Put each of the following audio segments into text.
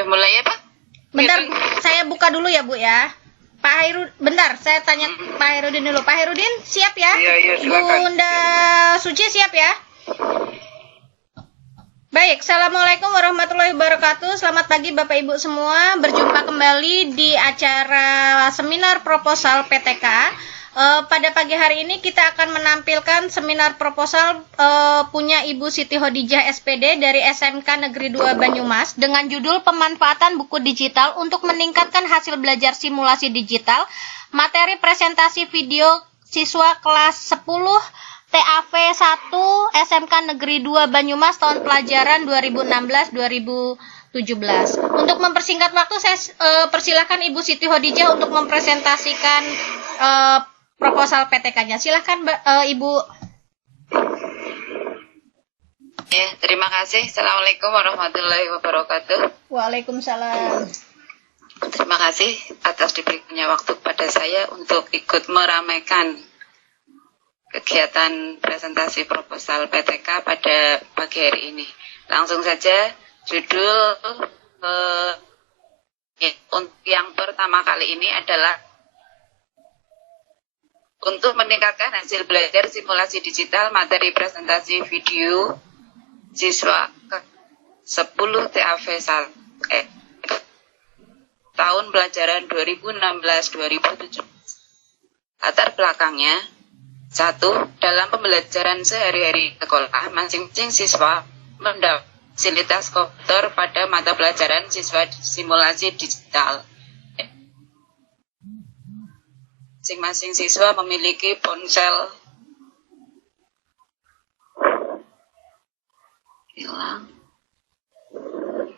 Udah mulai ya Pak? Bentar, saya buka dulu ya Bu ya. Pak Hairudin, bentar, saya tanya Pak Hairudin dulu. Pak Hairudin siap ya? Iya, silakan. Bunda Suci siap ya? Baik, Assalamualaikum warahmatullahi wabarakatuh. Selamat pagi Bapak Ibu semua. Berjumpa kembali di acara seminar proposal PTK. Pada pagi hari ini kita akan menampilkan seminar proposal punya Ibu Siti Hodijah SPD dari SMK Negeri 2 Banyumas dengan judul pemanfaatan buku digital untuk meningkatkan hasil belajar simulasi digital, materi presentasi video siswa kelas 10 TAV 1 SMK Negeri 2 Banyumas tahun pelajaran 2016-2017. Untuk mempersingkat waktu, saya persilakan Ibu Siti Hodijah untuk mempresentasikan proposal PTK-nya. Silakan Ibu. Ya, terima kasih. Assalamualaikum warahmatullahi wabarakatuh. Waalaikumsalam. Terima kasih atas diberikannya waktu kepada saya untuk ikut meramaikan kegiatan presentasi proposal PTK pada pagi hari ini. Langsung saja, judul untuk yang pertama kali ini adalah untuk meningkatkan hasil belajar simulasi digital materi presentasi video siswa 10 TAV 1 tahun pelajaran 2016-2017. Latar belakangnya, 1. Dalam pembelajaran sehari-hari sekolah, masing-masing siswa mendapat fasilitas komputer pada mata pelajaran siswa simulasi digital. Masing-masing siswa memiliki ponsel hilang.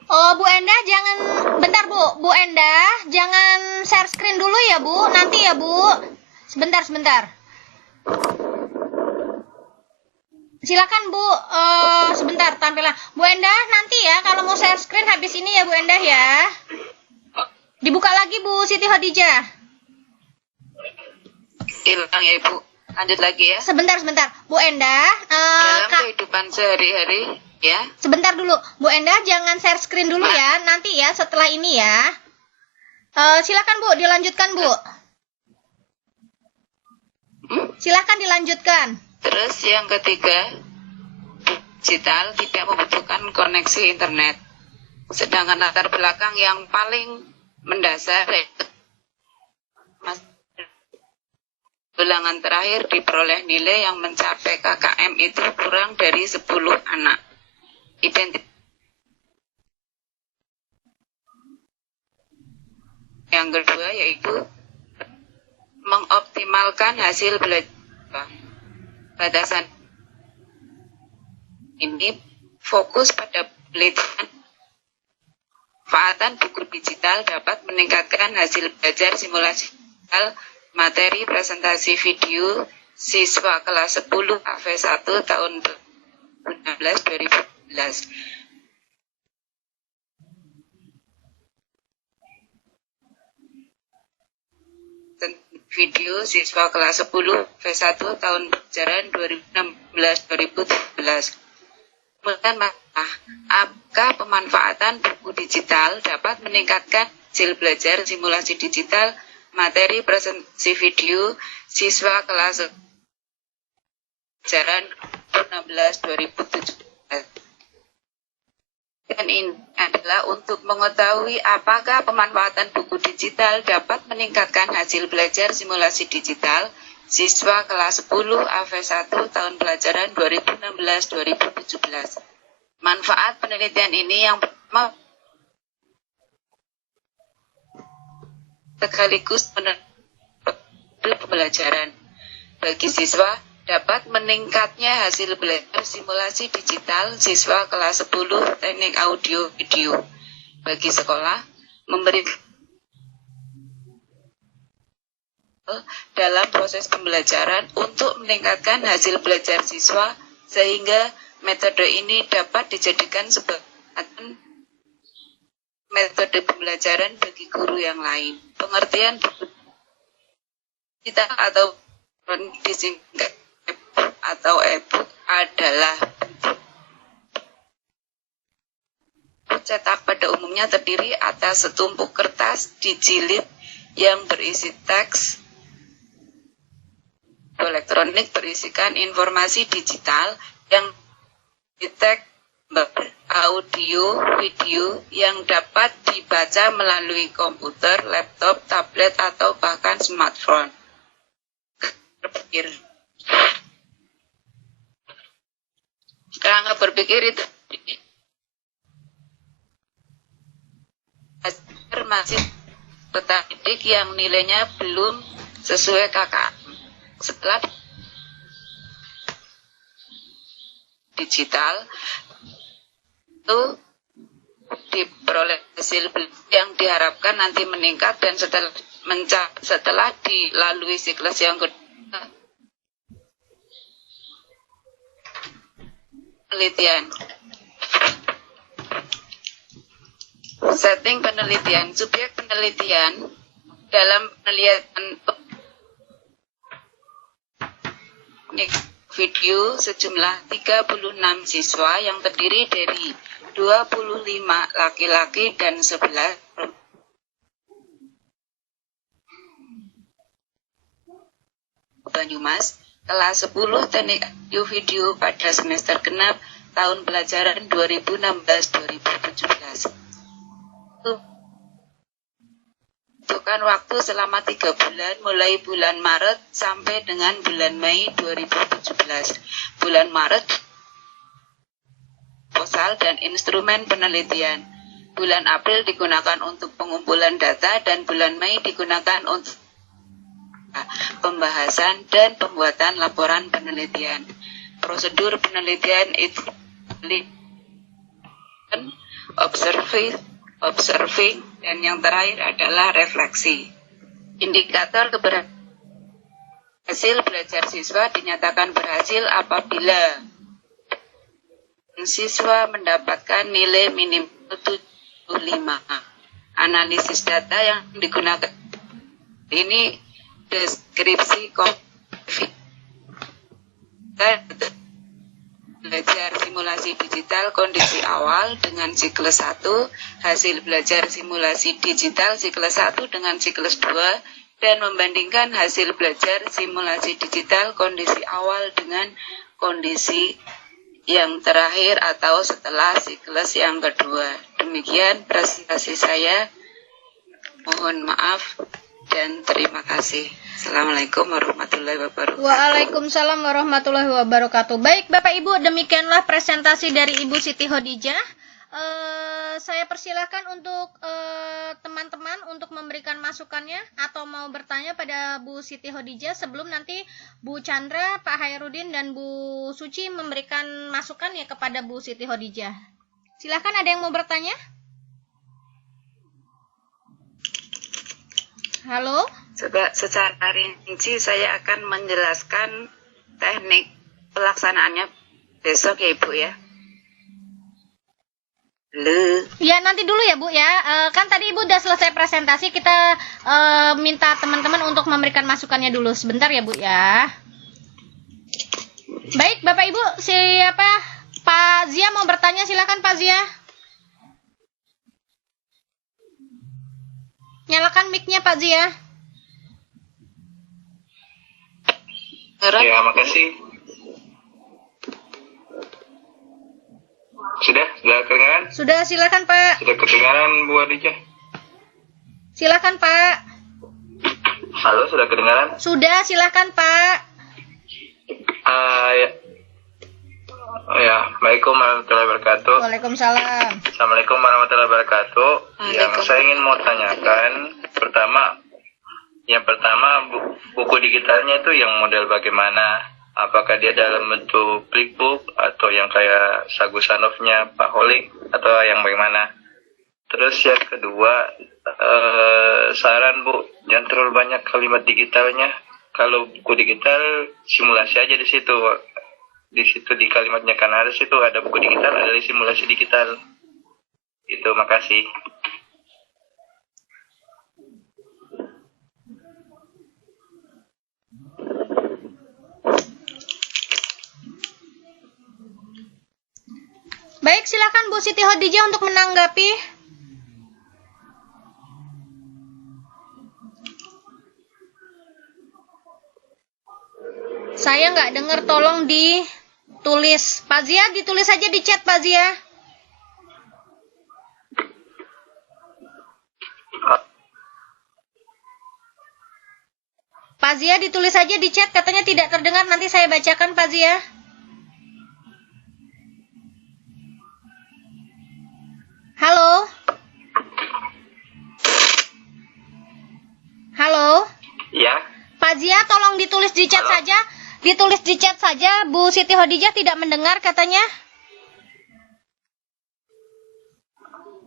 Oh, Bu Endah jangan, bentar Bu Endah jangan share screen dulu ya Bu, nanti ya Bu. Sebentar. Silakan Bu, sebentar tampilan. Bu Endah nanti ya kalau mau share screen habis ini ya Bu Endah ya. Dibuka lagi Bu Siti Hodijah. Hilang ya Ibu. Lanjut lagi ya. Sebentar. Bu Endah, dalam kehidupan sehari-hari ya. Sebentar dulu. Bu Endah jangan share screen dulu ya. Nanti ya setelah ini ya. Silakan Bu, dilanjutkan Bu. Silakan dilanjutkan. Terus yang ketiga, digital tidak membutuhkan koneksi internet. Sedangkan latar belakang yang paling mendasar bilangan terakhir diperoleh nilai yang mencapai KKM itu kurang dari 10 anak. Yang kedua yaitu mengoptimalkan hasil belajar. Batasan ini fokus pada penelitian manfaatan buku digital dapat meningkatkan hasil belajar simulasi digital materi presentasi video siswa kelas 10 AV1 tahun 2016-2017. Video siswa kelas 10 V1 tahun pelajaran 2016-2017. Kemudian, apakah pemanfaatan buku digital dapat meningkatkan hasil belajar simulasi digital materi presentasi video siswa kelas pelajaran 2016-2017. Dan ini adalah untuk mengetahui apakah pemanfaatan buku digital dapat meningkatkan hasil belajar simulasi digital siswa kelas 10 AV1 tahun pelajaran 2016-2017. Manfaat penelitian ini yang pertama sekaligus pembelajaran bagi siswa dapat meningkatnya hasil belajar simulasi digital siswa kelas 10 teknik audio video. Bagi sekolah, memberi dalam proses pembelajaran untuk meningkatkan hasil belajar siswa sehingga metode ini dapat dijadikan sebagai metode pembelajaran bagi guru yang lain. Pengertian kita atau disingkat atau e-book adalah cetak pada umumnya terdiri atas setumpuk kertas dijilid yang berisi teks elektronik berisikan informasi digital yang teks audio, video yang dapat dibaca melalui komputer, laptop, tablet, atau bahkan smartphone. Kerangka berpikir itu masih peserta didik yang nilainya belum sesuai KKM. Setelah digital itu diperoleh hasil yang diharapkan nanti meningkat, dan setelah dilalui siklus yang kedua penelitian. Setting penelitian. Subjek penelitian dalam penelitian video sejumlah 36 siswa yang terdiri dari 25 laki-laki dan 11 perempuan. Banyumas, kelas 10 teknik video pada semester genap tahun pelajaran 2016-2017. Butuhkan waktu selama 3 bulan mulai bulan Maret sampai dengan bulan Mei 2017. Bulan Maret proposal dan instrumen penelitian. Bulan April digunakan untuk pengumpulan data dan bulan Mei digunakan untuk pembahasan dan pembuatan laporan penelitian. Prosedur penelitian itu observing, dan yang terakhir adalah refleksi. Indikator hasil belajar siswa dinyatakan berhasil apabila siswa mendapatkan nilai minimal 75. Analisis data yang digunakan ini deskripsi belajar simulasi digital kondisi awal dengan siklus 1, hasil belajar simulasi digital siklus 1 dengan siklus 2, dan membandingkan hasil belajar simulasi digital kondisi awal dengan kondisi yang terakhir atau setelah siklus yang kedua. Demikian presentasi saya. Mohon maaf dan terima kasih. Assalamualaikum warahmatullahi wabarakatuh. Waalaikumsalam warahmatullahi wabarakatuh. Baik Bapak Ibu, demikianlah presentasi dari Ibu Siti Khadijah. Saya persilahkan untuk teman-teman untuk memberikan masukannya atau mau bertanya pada Bu Siti Khadijah sebelum nanti Bu Chandra, Pak Hairudin, dan Bu Suci memberikan masukan ya kepada Bu Siti Khadijah. Silahkan, ada yang mau bertanya? Halo? Secara rinci saya akan menjelaskan teknik pelaksanaannya besok ya Ibu ya. Ya nanti dulu ya Bu ya. Kan tadi Ibu udah selesai presentasi, kita minta teman-teman untuk memberikan masukannya dulu sebentar ya Bu ya. Baik Bapak Ibu, siapa? Pak Zia mau bertanya, silakan Pak Zia. Nyalakan mic-nya Pak Zia. Ya, makasih. Sudah kedengaran? Sudah, silakan Pak. Sudah kedengaran Bu Adijah? Silakan Pak. Halo, sudah kedengaran? Sudah, silakan Pak. Ya. Oh ya, Assalamualaikum warahmatullahi wabarakatuh. Waalaikumsalam. Assalamualaikum warahmatullahi wabarakatuh. Yang saya ingin mau tanyakan, yang pertama buku digitalnya itu yang model bagaimana? Apakah dia dalam bentuk flipbook atau yang kayak Sagu Sanoffnya Pak Holik atau yang bagaimana? Terus yang kedua, saran Bu, jangan terlalu banyak kalimat digitalnya. Kalau buku digital simulasi aja di situ. Di situ di kalimatnya kan harus itu ada buku digital, ada simulasi digital. Itu, makasih. Baik, silakan Bu Siti Khadijah untuk menanggapi. Saya nggak dengar, tolong ditulis. Pak Zia, ditulis aja di chat Pak Zia. Pak Zia, ditulis aja di chat, katanya tidak terdengar, nanti saya bacakan Pak Zia. Halo? Halo? Ya, Pak Zia, tolong ditulis di chat Halo? saja. Ditulis di chat saja, Bu Siti Khadijah tidak mendengar katanya.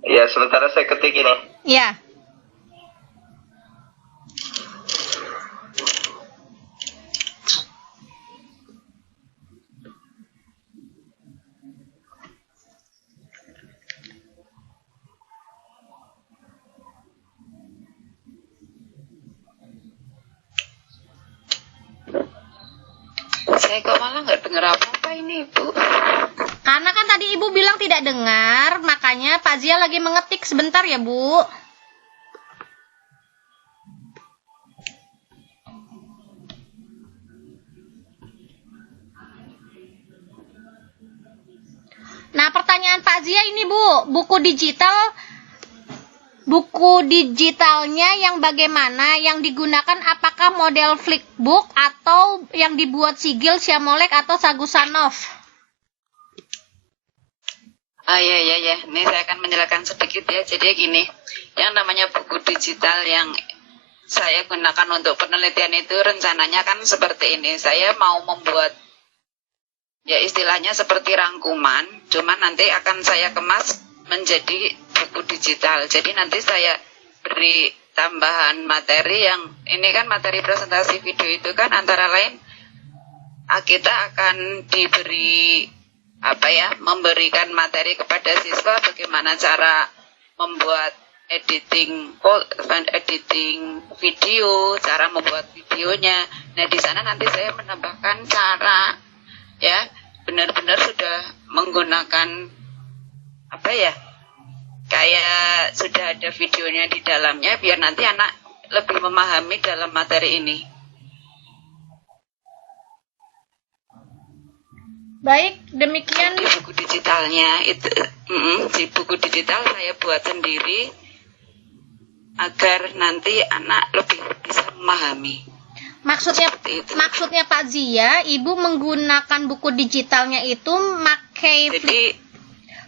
ya sementara saya ketik ini. Ya. Saya kok malah nggak dengar apa-apa ini, Bu. Karena kan tadi Ibu bilang tidak dengar, makanya Pak Zia lagi mengetik sebentar ya, Bu. Nah, pertanyaan Pak Zia ini, Bu, buku digitalnya yang bagaimana, yang digunakan apakah model flipbook atau yang dibuat sigil Syamolek atau Sagusanov? Ya. Ini saya akan menjelaskan sedikit ya. Jadi gini, yang namanya buku digital yang saya gunakan untuk penelitian itu rencananya kan seperti ini. Saya mau membuat ya istilahnya seperti rangkuman, cuman nanti akan saya kemas menjadi buku digital. Jadi nanti saya beri tambahan materi yang ini kan materi presentasi video itu kan antara lain kita akan diberi memberikan materi kepada siswa bagaimana cara membuat editing video, cara membuat videonya. Nah, di sana nanti saya menambahkan cara ya benar-benar sudah menggunakan kayak sudah ada videonya di dalamnya biar nanti anak lebih memahami dalam materi ini. Baik, demikian. Di buku digitalnya itu di buku digital saya buat sendiri agar nanti anak lebih bisa memahami. Maksudnya Pak Zia, Ibu menggunakan buku digitalnya itu pakai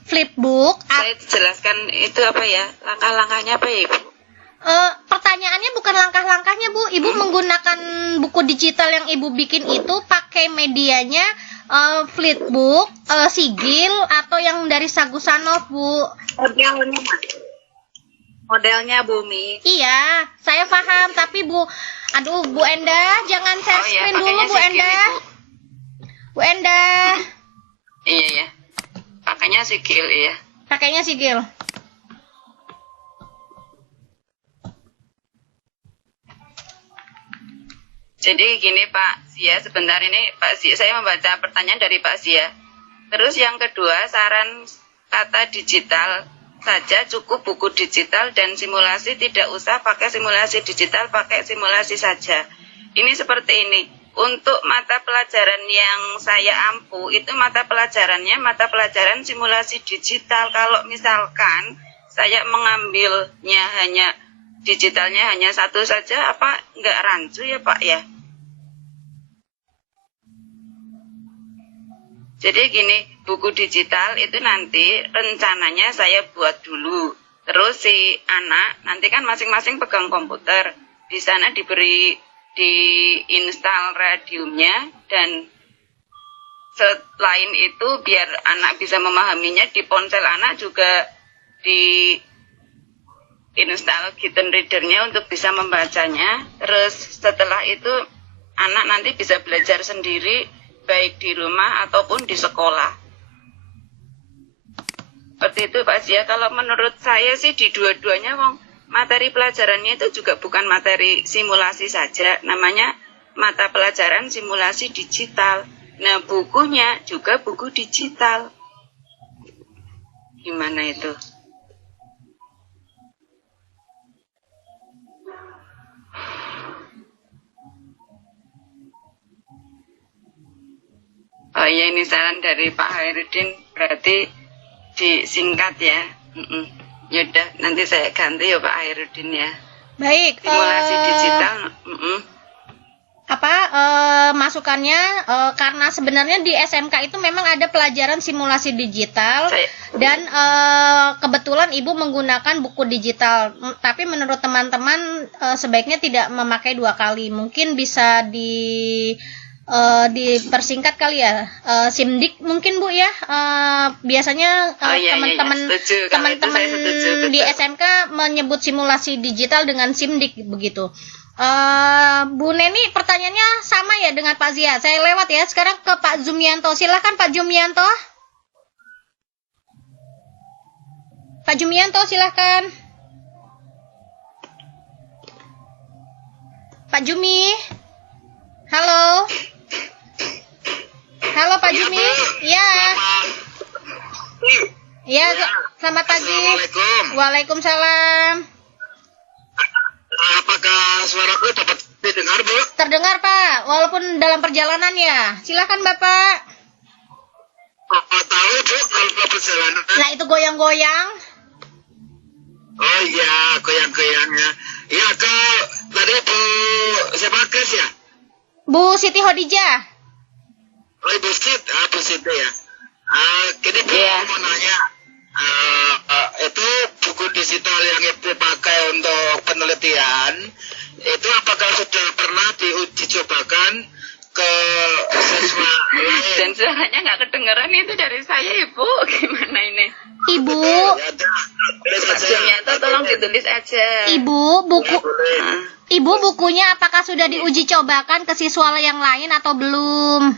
flipbook. Saya jelaskan itu langkah-langkahnya apa ya, Ibu? Pertanyaannya bukan langkah-langkahnya, Bu. Ibu menggunakan buku digital yang Ibu bikin itu pakai medianya flipbook, sigil atau yang dari Sagusanov, Bu? Modelnya Bumi. Iya, saya paham, tapi Bu Enda, jangan share screen dulu, Bu Enda. Bu Enda. Iya. Pakainya sigil, iya. Pakainya sigil. Jadi gini Pak Zia, sebentar ini Pak Zia, saya membaca pertanyaan dari Pak Zia. Terus yang kedua, saran kata digital saja cukup buku digital dan simulasi tidak usah pakai simulasi digital, pakai simulasi saja. Ini seperti ini. Untuk mata pelajaran yang saya ampu, itu mata pelajaran simulasi digital. Kalau misalkan saya mengambilnya digitalnya hanya satu saja, apa nggak rancu ya Pak ya? Jadi gini, buku digital itu nanti rencananya saya buat dulu. Terus si anak nanti kan masing-masing pegang komputer. Di sana diinstal radiumnya dan selain itu biar anak bisa memahaminya di ponsel anak juga diinstal Giten Reader-nya untuk bisa membacanya. Terus setelah itu anak nanti bisa belajar sendiri baik di rumah ataupun di sekolah. Seperti itu Pak Zia. Kalau menurut saya sih di dua-duanya materi pelajarannya itu juga bukan materi simulasi saja, namanya mata pelajaran simulasi digital. Nah, bukunya juga buku digital. Gimana itu? Oh iya, ini saran dari Pak Hairudin, berarti disingkat ya. Yaudah, nanti saya ganti ya Pak Hairudin ya. Baik. Simulasi digital. Masukannya karena sebenarnya di SMK itu memang ada pelajaran simulasi digital dan kebetulan Ibu menggunakan buku digital. Tapi menurut teman-teman sebaiknya tidak memakai 2 kali. Mungkin bisa dipersingkat kali ya, Simdik mungkin Bu ya. Biasanya teman-teman di SMK menyebut simulasi digital dengan Simdik begitu. Bu Neni, pertanyaannya sama ya dengan Pak Zia. Saya lewat ya. Sekarang ke Pak Jumianto. Silakan Pak Jumianto. Pak Jumianto silakan. Pak Jumi. Halo. Halo Pak Jumi. Ya. Ya, selamat pagi. Waalaikumsalam. Apakah suaraku dapat didengar, Bu? Terdengar, Pak. Walaupun dalam perjalanan ya. Silakan, Bapak. Apa tahu, Bu, kalau perjalanan? Nah, itu goyang-goyang. Oh iya, goyang-goyang ya. Iya, tadi Bu siapa Kris ya? Bu Siti Hodijah. Oh, Bu Siti ya. Gini Bu, mau nanya. Itu buku digital yang Ibu pakai untuk penelitian, itu apakah sudah pernah diuji cobakan ke siswa lain? Dan suaranya nggak kedengeran itu dari saya, Ibu. Gimana ini? Ibu. Pak Jumianto tolong ditulis aja. Ibu bukunya apakah sudah diuji cobakan ke siswa yang lain atau belum?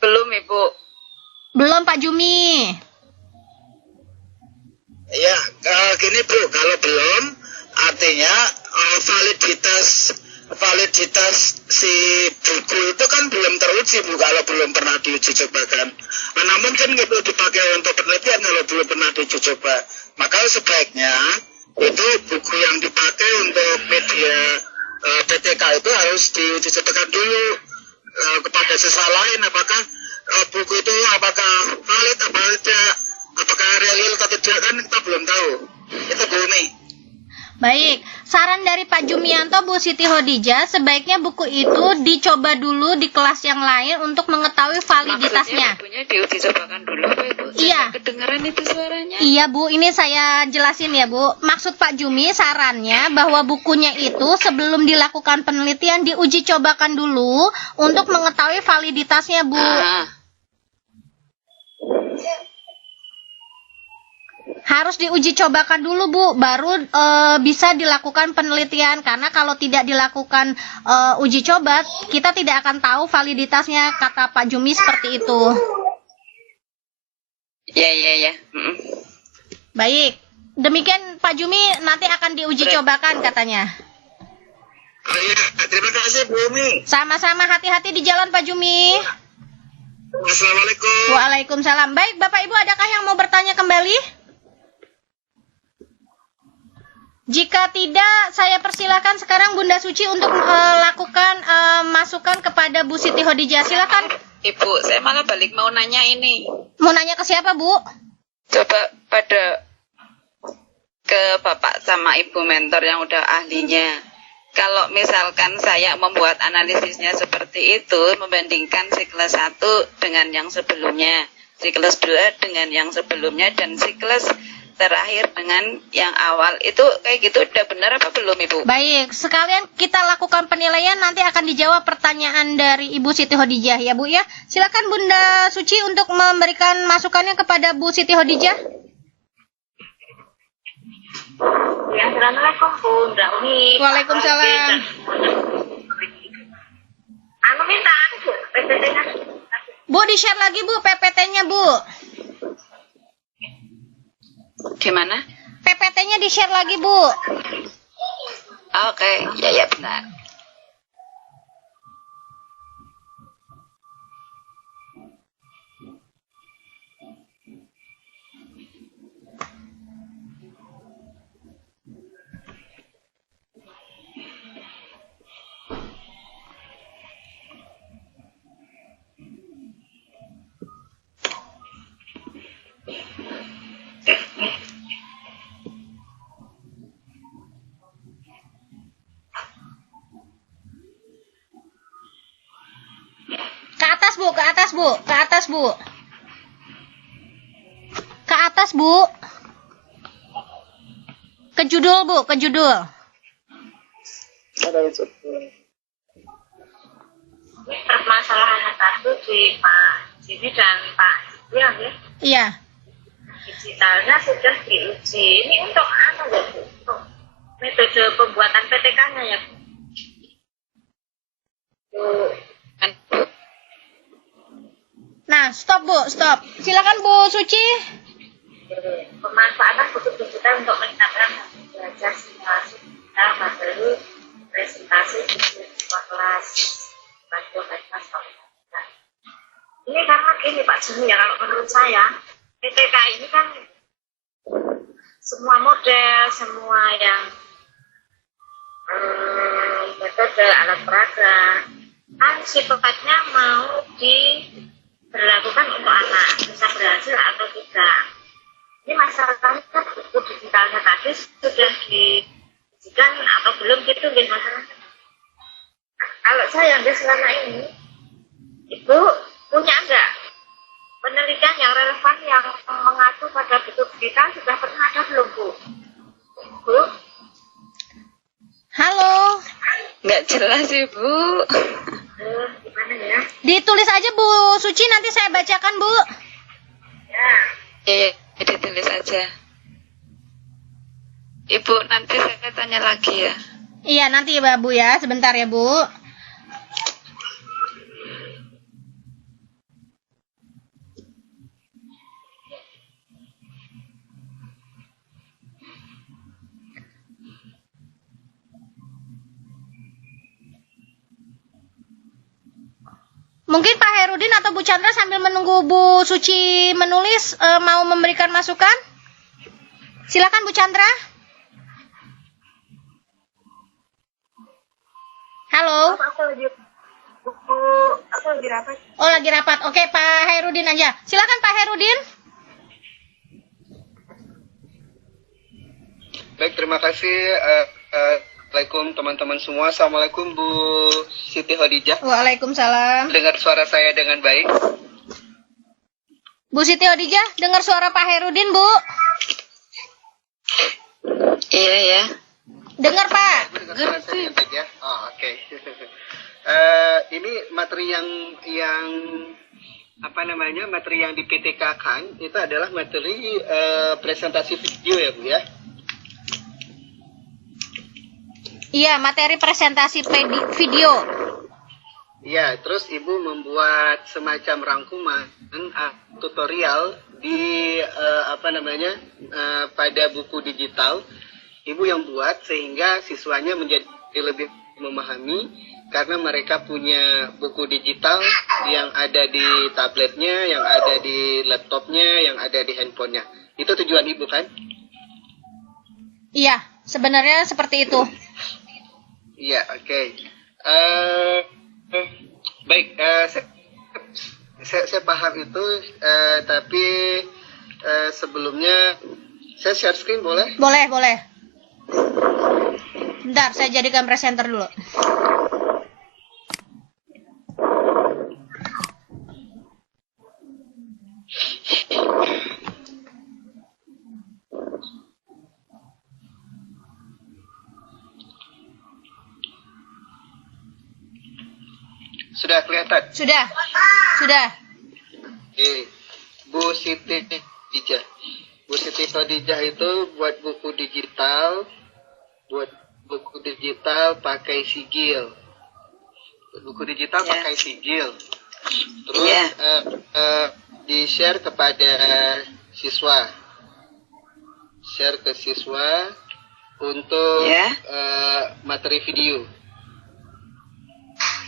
Belum, Ibu. Belum, Pak Jumi. Ya, gini Bu, kalau belum, artinya validitas si buku itu kan belum teruji Bu, kalau belum pernah diuji cobakan. Namun kan itu dipakai untuk penelitian kalau belum pernah diuji coba. Maka sebaiknya itu buku yang dipakai untuk media PTK itu harus diuji cobakan dulu kepada siswa lain, apakah buku itu apakah valid apa tidak, apakah real atau tidak, kan kita belum tahu. Itu Bu nih. Baik, saran dari Pak Jumianto, Bu Siti Hodijah, sebaiknya buku itu dicoba dulu di kelas yang lain untuk mengetahui validitasnya. Maksudnya bukunya diuji cobakan dulu, Pak Ibu? Iya. Kedengeran itu suaranya? Iya Bu, ini saya jelasin ya Bu. Maksud Pak Jumi sarannya bahwa bukunya itu sebelum dilakukan penelitian diuji cobakan dulu untuk mengetahui validitasnya Bu. Harus diuji cobakan dulu Bu, baru bisa dilakukan penelitian. Karena kalau tidak dilakukan uji coba, kita tidak akan tahu validitasnya, kata Pak Jumi seperti itu. Ya. Baik, demikian Pak Jumi, nanti akan diuji cobakan katanya. Terima kasih Bu Umi. Sama-sama, hati-hati di jalan Pak Jumi. Assalamualaikum. Waalaikumsalam. Baik, Bapak Ibu, adakah yang mau bertanya kembali? Jika tidak, saya persilakan sekarang Bunda Suci untuk lakukan masukan kepada Bu Siti Hodijah. Silakan. Ibu, saya malah balik mau nanya ini. Mau nanya ke siapa, Bu? Coba ke Bapak sama Ibu mentor yang udah ahlinya. Kalau misalkan saya membuat analisisnya seperti itu, membandingkan siklus 1 dengan yang sebelumnya, siklus 2 dengan yang sebelumnya, dan siklus terakhir dengan yang awal, itu kayak gitu udah benar apa belum Ibu? Baik, sekalian kita lakukan penilaian, nanti akan dijawab pertanyaan dari Ibu Siti Hodijah ya Bu ya. Silakan Bunda Suci untuk memberikan masukannya kepada Bu Siti Hodijah. Ya, assalamualaikum Bunda Umi. Waalaikumsalam. Minta PPT-nya. Bu, di-share lagi Bu PPT-nya Bu. Gimana? PPT-nya di-share lagi Bu. Oke, ya benar. atas, Bu. Ke atas, Bu. Ke judul, Bu, ke judul. Permasalahannya satu di Pak Jimmy dan Pak Yang ya. Iya. Digitalnya sudah diuji. Ini untuk apa ya Bu? Untuk metode pembuatan PTK-nya ya Bu? Nah, stop, Bu, stop. Silakan Bu Suci. Pemanfaatan buku digital untuk meningkatkan hasil belajar simulasi digital materi presentasi di siswa kelas kelas. Ini karena gini Pak Jimmy ya, kalau menurut saya PTK ini kan semua model, semua yang metode alat peraga kan sifatnya mau diberlakukan untuk anak, bisa berhasil atau tidak. Ini masalahnya buku digitalnya tadi sudah diujikan atau belum gitu guys masalahnya. Kalau saya yang selama ini, Ibu punya enggak penelitian yang relevan yang mengacu pada buku digital sudah pernah ada belum Bu? Bu? Halo. Nggak jelas, Ibu. Gimana ya? Ditulis aja Bu Suci, nanti saya bacakan, Bu. Ya. Ya, ditulis aja. Ibu, nanti saya tanya lagi ya. Iya, nanti ya Bu ya. Sebentar ya, Bu. Mungkin Pak Herudin atau Bu Chandra sambil menunggu Bu Suci menulis mau memberikan masukan? Silakan Bu Chandra. Halo. Aku lagi rapat. Oh, lagi rapat. Oke, Pak Herudin aja. Silakan Pak Herudin. Baik, terima kasih. Assalamualaikum teman-teman semua. Assalamualaikum Bu Siti Khadijah. Waalaikumsalam. Dengar suara saya dengan baik? Bu Siti Khadijah, dengar suara Pak Herudin, Bu. Iya ya. Dengar, Pak. Dengar suara saya dengan baik ya? Oh, oke. Ini materi yang apa namanya? Materi yang di PTK-kan itu adalah materi presentasi video ya, Bu ya. Iya, materi presentasi video. Ya, terus Ibu membuat semacam rangkuman tutorial di pada buku digital. Ibu yang buat sehingga siswanya menjadi lebih memahami karena mereka punya buku digital yang ada di tabletnya, yang ada di laptopnya, yang ada di handphonenya. Itu tujuan Ibu kan? Iya, sebenarnya seperti itu. Iya, oke. Baik, saya paham itu, tapi sebelumnya saya share screen boleh? Boleh, boleh. Bentar, saya jadikan presenter dulu. Sudah kelihatan? Sudah. Sudah. Oke. Bu Siti Khadijah. Bu Siti Khadijah itu buat buku digital pakai sigil. Buku digital pakai sigil. Terus di-share kepada siswa. Share ke siswa untuk materi video.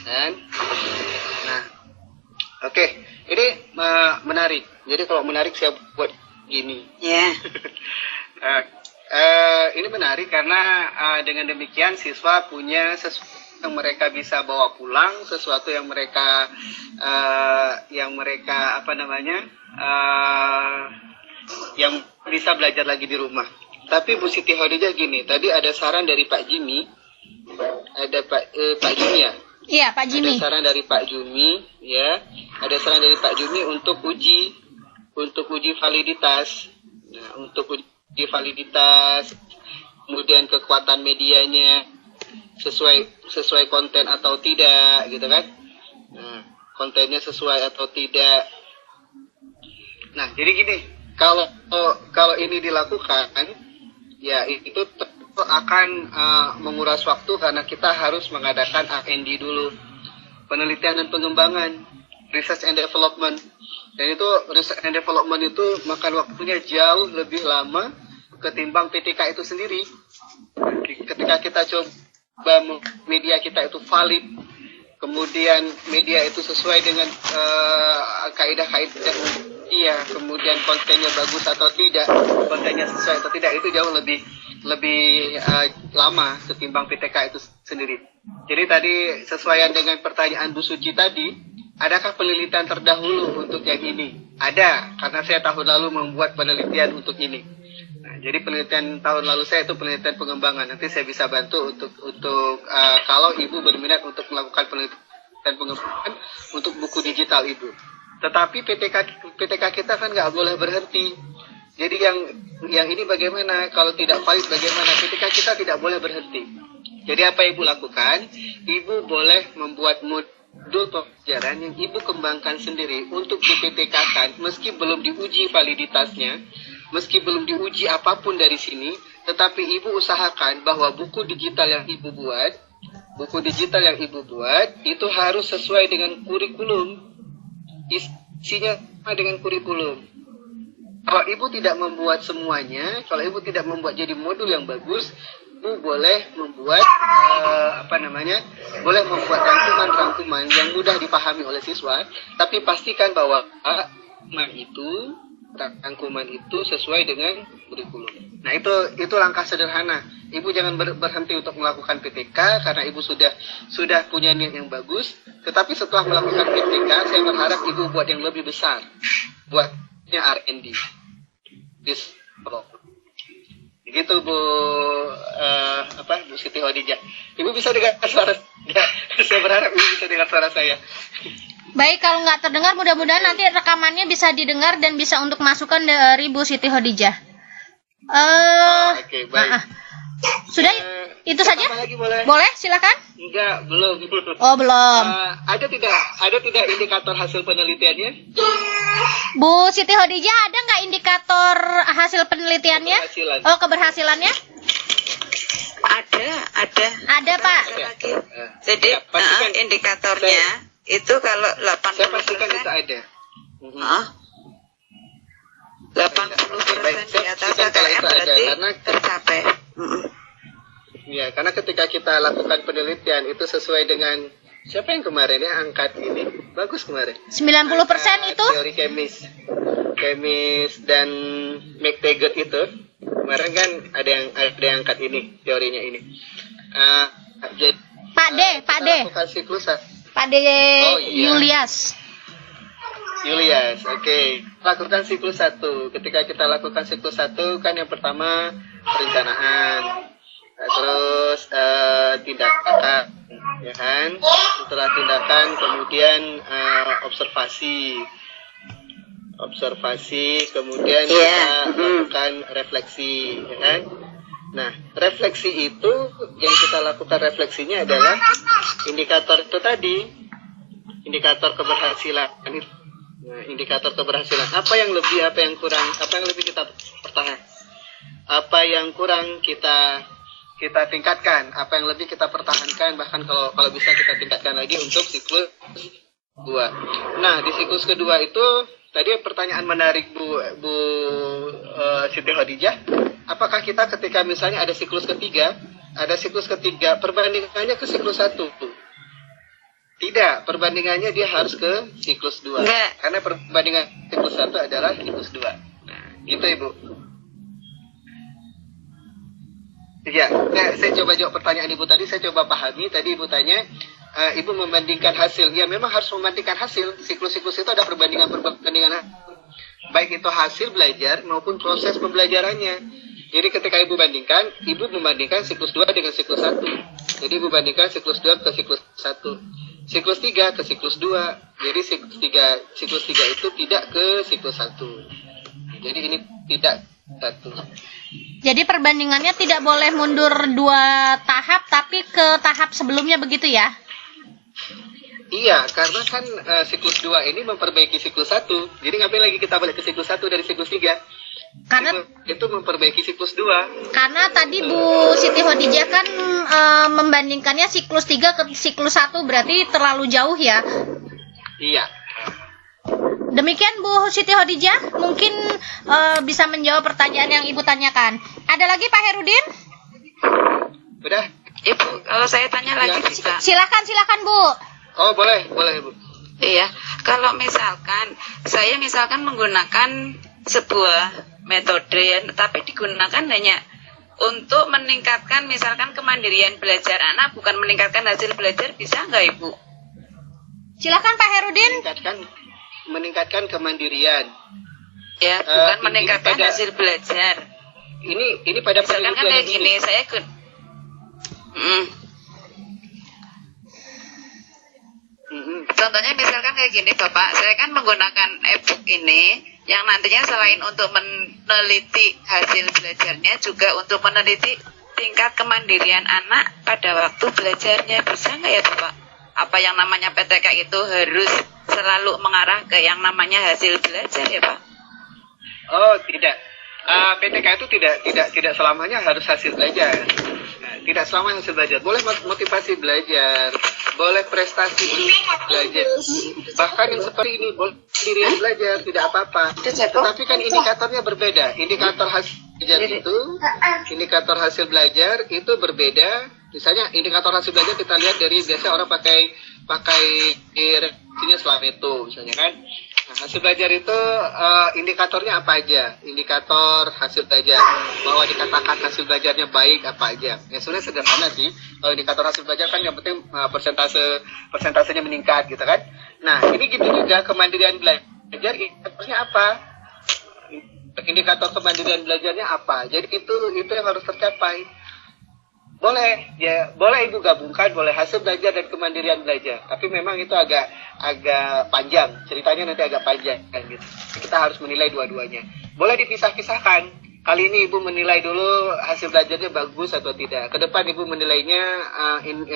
Nah, oke. Ini menarik. Jadi kalau menarik saya buat gini. Ya. Ini menarik karena dengan demikian siswa punya sesuatu yang mereka bisa bawa pulang, sesuatu yang mereka yang bisa belajar lagi di rumah. Tapi Bu Siti Khadijah gini, tadi ada saran dari Pak Jimmy, ada Pak Jimmy ya. Iya, Pak Jimmy. Ada saran dari Pak Jimmy ya. ada saran dari Pak Jumi untuk uji validitas. Nah, untuk uji validitas, kemudian kekuatan medianya sesuai konten atau tidak, gitu kan? Nah, kontennya sesuai atau tidak. Nah, jadi gini, kalau ini dilakukan, ya itu akan menguras waktu karena kita harus mengadakan R&D dulu, penelitian dan pengembangan, research and development. Dan itu research and development itu makan waktunya jauh lebih lama ketimbang PTK itu sendiri. Ketika kita coba media kita itu valid, kemudian media itu sesuai dengan kaidah-kaidah media, kemudian kontennya bagus atau tidak, kontennya sesuai atau tidak, itu jauh lebih lama ketimbang PTK itu sendiri. Jadi tadi sesuaian dengan pertanyaan Bu Suci tadi, adakah penelitian terdahulu untuk yang ini? Ada, karena saya tahun lalu membuat penelitian untuk ini. Nah, jadi penelitian tahun lalu saya itu penelitian pengembangan. Nanti saya bisa bantu untuk kalau Ibu berminat untuk melakukan penelitian pengembangan untuk buku digital Ibu. Tetapi PTK kita kan nggak boleh berhenti. Jadi yang ini bagaimana? Kalau tidak valid bagaimana? PTK kita tidak boleh berhenti. Jadi apa Ibu lakukan? Ibu boleh membuat modul pelajaran yang Ibu kembangkan sendiri untuk di-PTK-kan, meski belum diuji validitasnya, meski belum diuji apapun dari sini, tetapi Ibu usahakan bahwa buku digital yang Ibu buat itu harus sesuai dengan kurikulum, isinya dengan kurikulum. Kalau Ibu tidak membuat semuanya, kalau Ibu tidak membuat jadi modul yang bagus, Ibu boleh membuat boleh membuat rangkuman yang mudah dipahami oleh siswa, tapi pastikan bahwa rangkuman itu sesuai dengan kurikulum. Nah, itu langkah sederhana. Ibu jangan berhenti untuk melakukan PTK karena Ibu sudah punya niat yang bagus, tetapi setelah melakukan PTK, saya berharap Ibu buat yang lebih besar, buatnya R&D. Begitu Bu Siti Khadijah. Ibu bisa dengar suara saya? Saya berharap Ibu bisa dengar suara saya. Baik, kalau nggak terdengar, mudah-mudahan nanti rekamannya bisa didengar dan bisa untuk masukan dari Bu Siti Khadijah. Oke, baik. Sudah itu saja? Lagi boleh? Boleh, silakan. Enggak, belum. Oh, belum. Ada tidak indikator hasil penelitiannya? Bu Siti Khadijah, ada nggak indikator hasil penelitiannya? Keberhasilan. Oh, keberhasilannya? Ada. Ada, Pak. Ada lagi. Jadi Ya, pastikan. indikatornya itu kalau 80%. Saya pastikan itu ada. 80% di atas Pastikan kalau KKM itu ada, berarti karena tercapai. Ya, karena ketika kita lakukan penelitian itu sesuai dengan siapa yang kemarin ya angkat ini bagus kemarin. 90% itu? Teori kemis dan McTaggart itu kemarin kan ada yang angkat ini teorinya ini. Jadi Pak D. lakukan siklus Pak D. Oh, iya. Julius. oke. Lakukan siklus 1. Ketika kita lakukan siklus 1 kan yang pertama perencanaan, terus tindakan, ya kan? Setelah tindakan kemudian observasi, kemudian kita lakukan refleksi, ya kan? Nah, refleksi itu yang kita lakukan refleksinya adalah indikator itu tadi, indikator keberhasilan. Nah, indikator keberhasilan. Apa yang lebih, apa yang kurang, apa yang lebih kita pertahankan, apa yang kurang kita tingkatkan, apa yang lebih kita pertahankan, bahkan kalau bisa kita tingkatkan lagi untuk siklus 2. Nah, di siklus kedua itu tadi pertanyaan menarik Bu Siti Khadijah. Apakah kita ketika misalnya ada siklus ketiga perbandingannya ke siklus 1? Tidak, perbandingannya dia harus ke siklus 2. Enggak. Karena perbandingan siklus 1 adalah siklus 2. Nah, gitu Ibu. Ya, saya coba jawab pertanyaan Ibu tadi, saya coba pahami. Tadi Ibu tanya, Ibu membandingkan hasil. Ya, memang harus membandingkan hasil. Siklus-siklus itu ada perbandingan. Baik itu hasil belajar maupun proses pembelajarannya. Jadi ketika Ibu membandingkan siklus 2 dengan siklus 1. Jadi Ibu bandingkan siklus 2 ke siklus 1. Siklus 3 ke siklus 2. Jadi siklus 3 itu tidak ke siklus 1. Jadi ini tidak 1. Jadi perbandingannya tidak boleh mundur 2 tahap, tapi ke tahap sebelumnya begitu ya? Iya, karena kan siklus 2 ini memperbaiki siklus 1. Jadi ngapain lagi kita balik ke siklus 1 dari siklus 3? Karena Itu memperbaiki siklus 2. Karena tadi Bu Siti Khadijah kan membandingkannya siklus 3 ke siklus 1, berarti terlalu jauh ya. Iya. Demikian Bu Siti Khadijah, mungkin bisa menjawab pertanyaan yang Ibu tanyakan. Ada lagi Pak Herudin? Udah? Ibu, kalau saya tanya lagi Ya. bisa? Silakan Bu. Oh, boleh Bu. Iya, kalau saya misalkan menggunakan sebuah metode yang tapi digunakan hanya untuk meningkatkan misalkan kemandirian belajar anak, bukan meningkatkan hasil belajar, bisa nggak Ibu? Silakan Pak Herudin. Meningkatkan kemandirian. Ya, bukan Ini meningkatkan pada- hasil belajar. Ini pada Misalkan kan penelitian kayak gini, saya contohnya misalkan kayak gini Bapak, saya kan menggunakan e-book ini yang nantinya selain untuk meneliti hasil belajarnya juga untuk meneliti tingkat kemandirian anak pada waktu belajarnya. Bisa nggak ya Bapak? Apa yang namanya PTK itu harus selalu mengarah ke yang namanya hasil belajar ya Pak? Oh, tidak. PTK itu tidak selamanya harus hasil belajar. Nah, tidak selamanya hasil belajar. Boleh motivasi belajar, boleh prestasi belajar. Bahkan yang seperti ini boleh diri belajar, tidak apa-apa. Tetapi kan indikatornya berbeda. Indikator hasil belajar indikator hasil belajar itu berbeda. Misalnya indikator hasil belajar kita lihat dari biasa orang pakai reaksinya selama itu, misalnya kan. Nah, hasil belajar itu indikatornya apa aja? Indikator hasil belajar, bahwa dikatakan hasil belajarnya baik apa aja? Ya sebenarnya sederhana sih. Kalau indikator hasil belajar kan yang penting persentasenya meningkat gitu kan. Nah ini gitu juga kemandirian belajar indikatornya apa? Indikator kemandirian belajarnya apa? Jadi itu yang harus tercapai. Boleh Ibu gabungkan, boleh hasil belajar dan kemandirian belajar. Tapi memang itu agak panjang, ceritanya nanti agak panjang kan gitu. Kita harus menilai dua-duanya. Boleh dipisah-pisahkan. Kali ini Ibu menilai dulu hasil belajarnya bagus atau tidak. Ke depan Ibu menilainya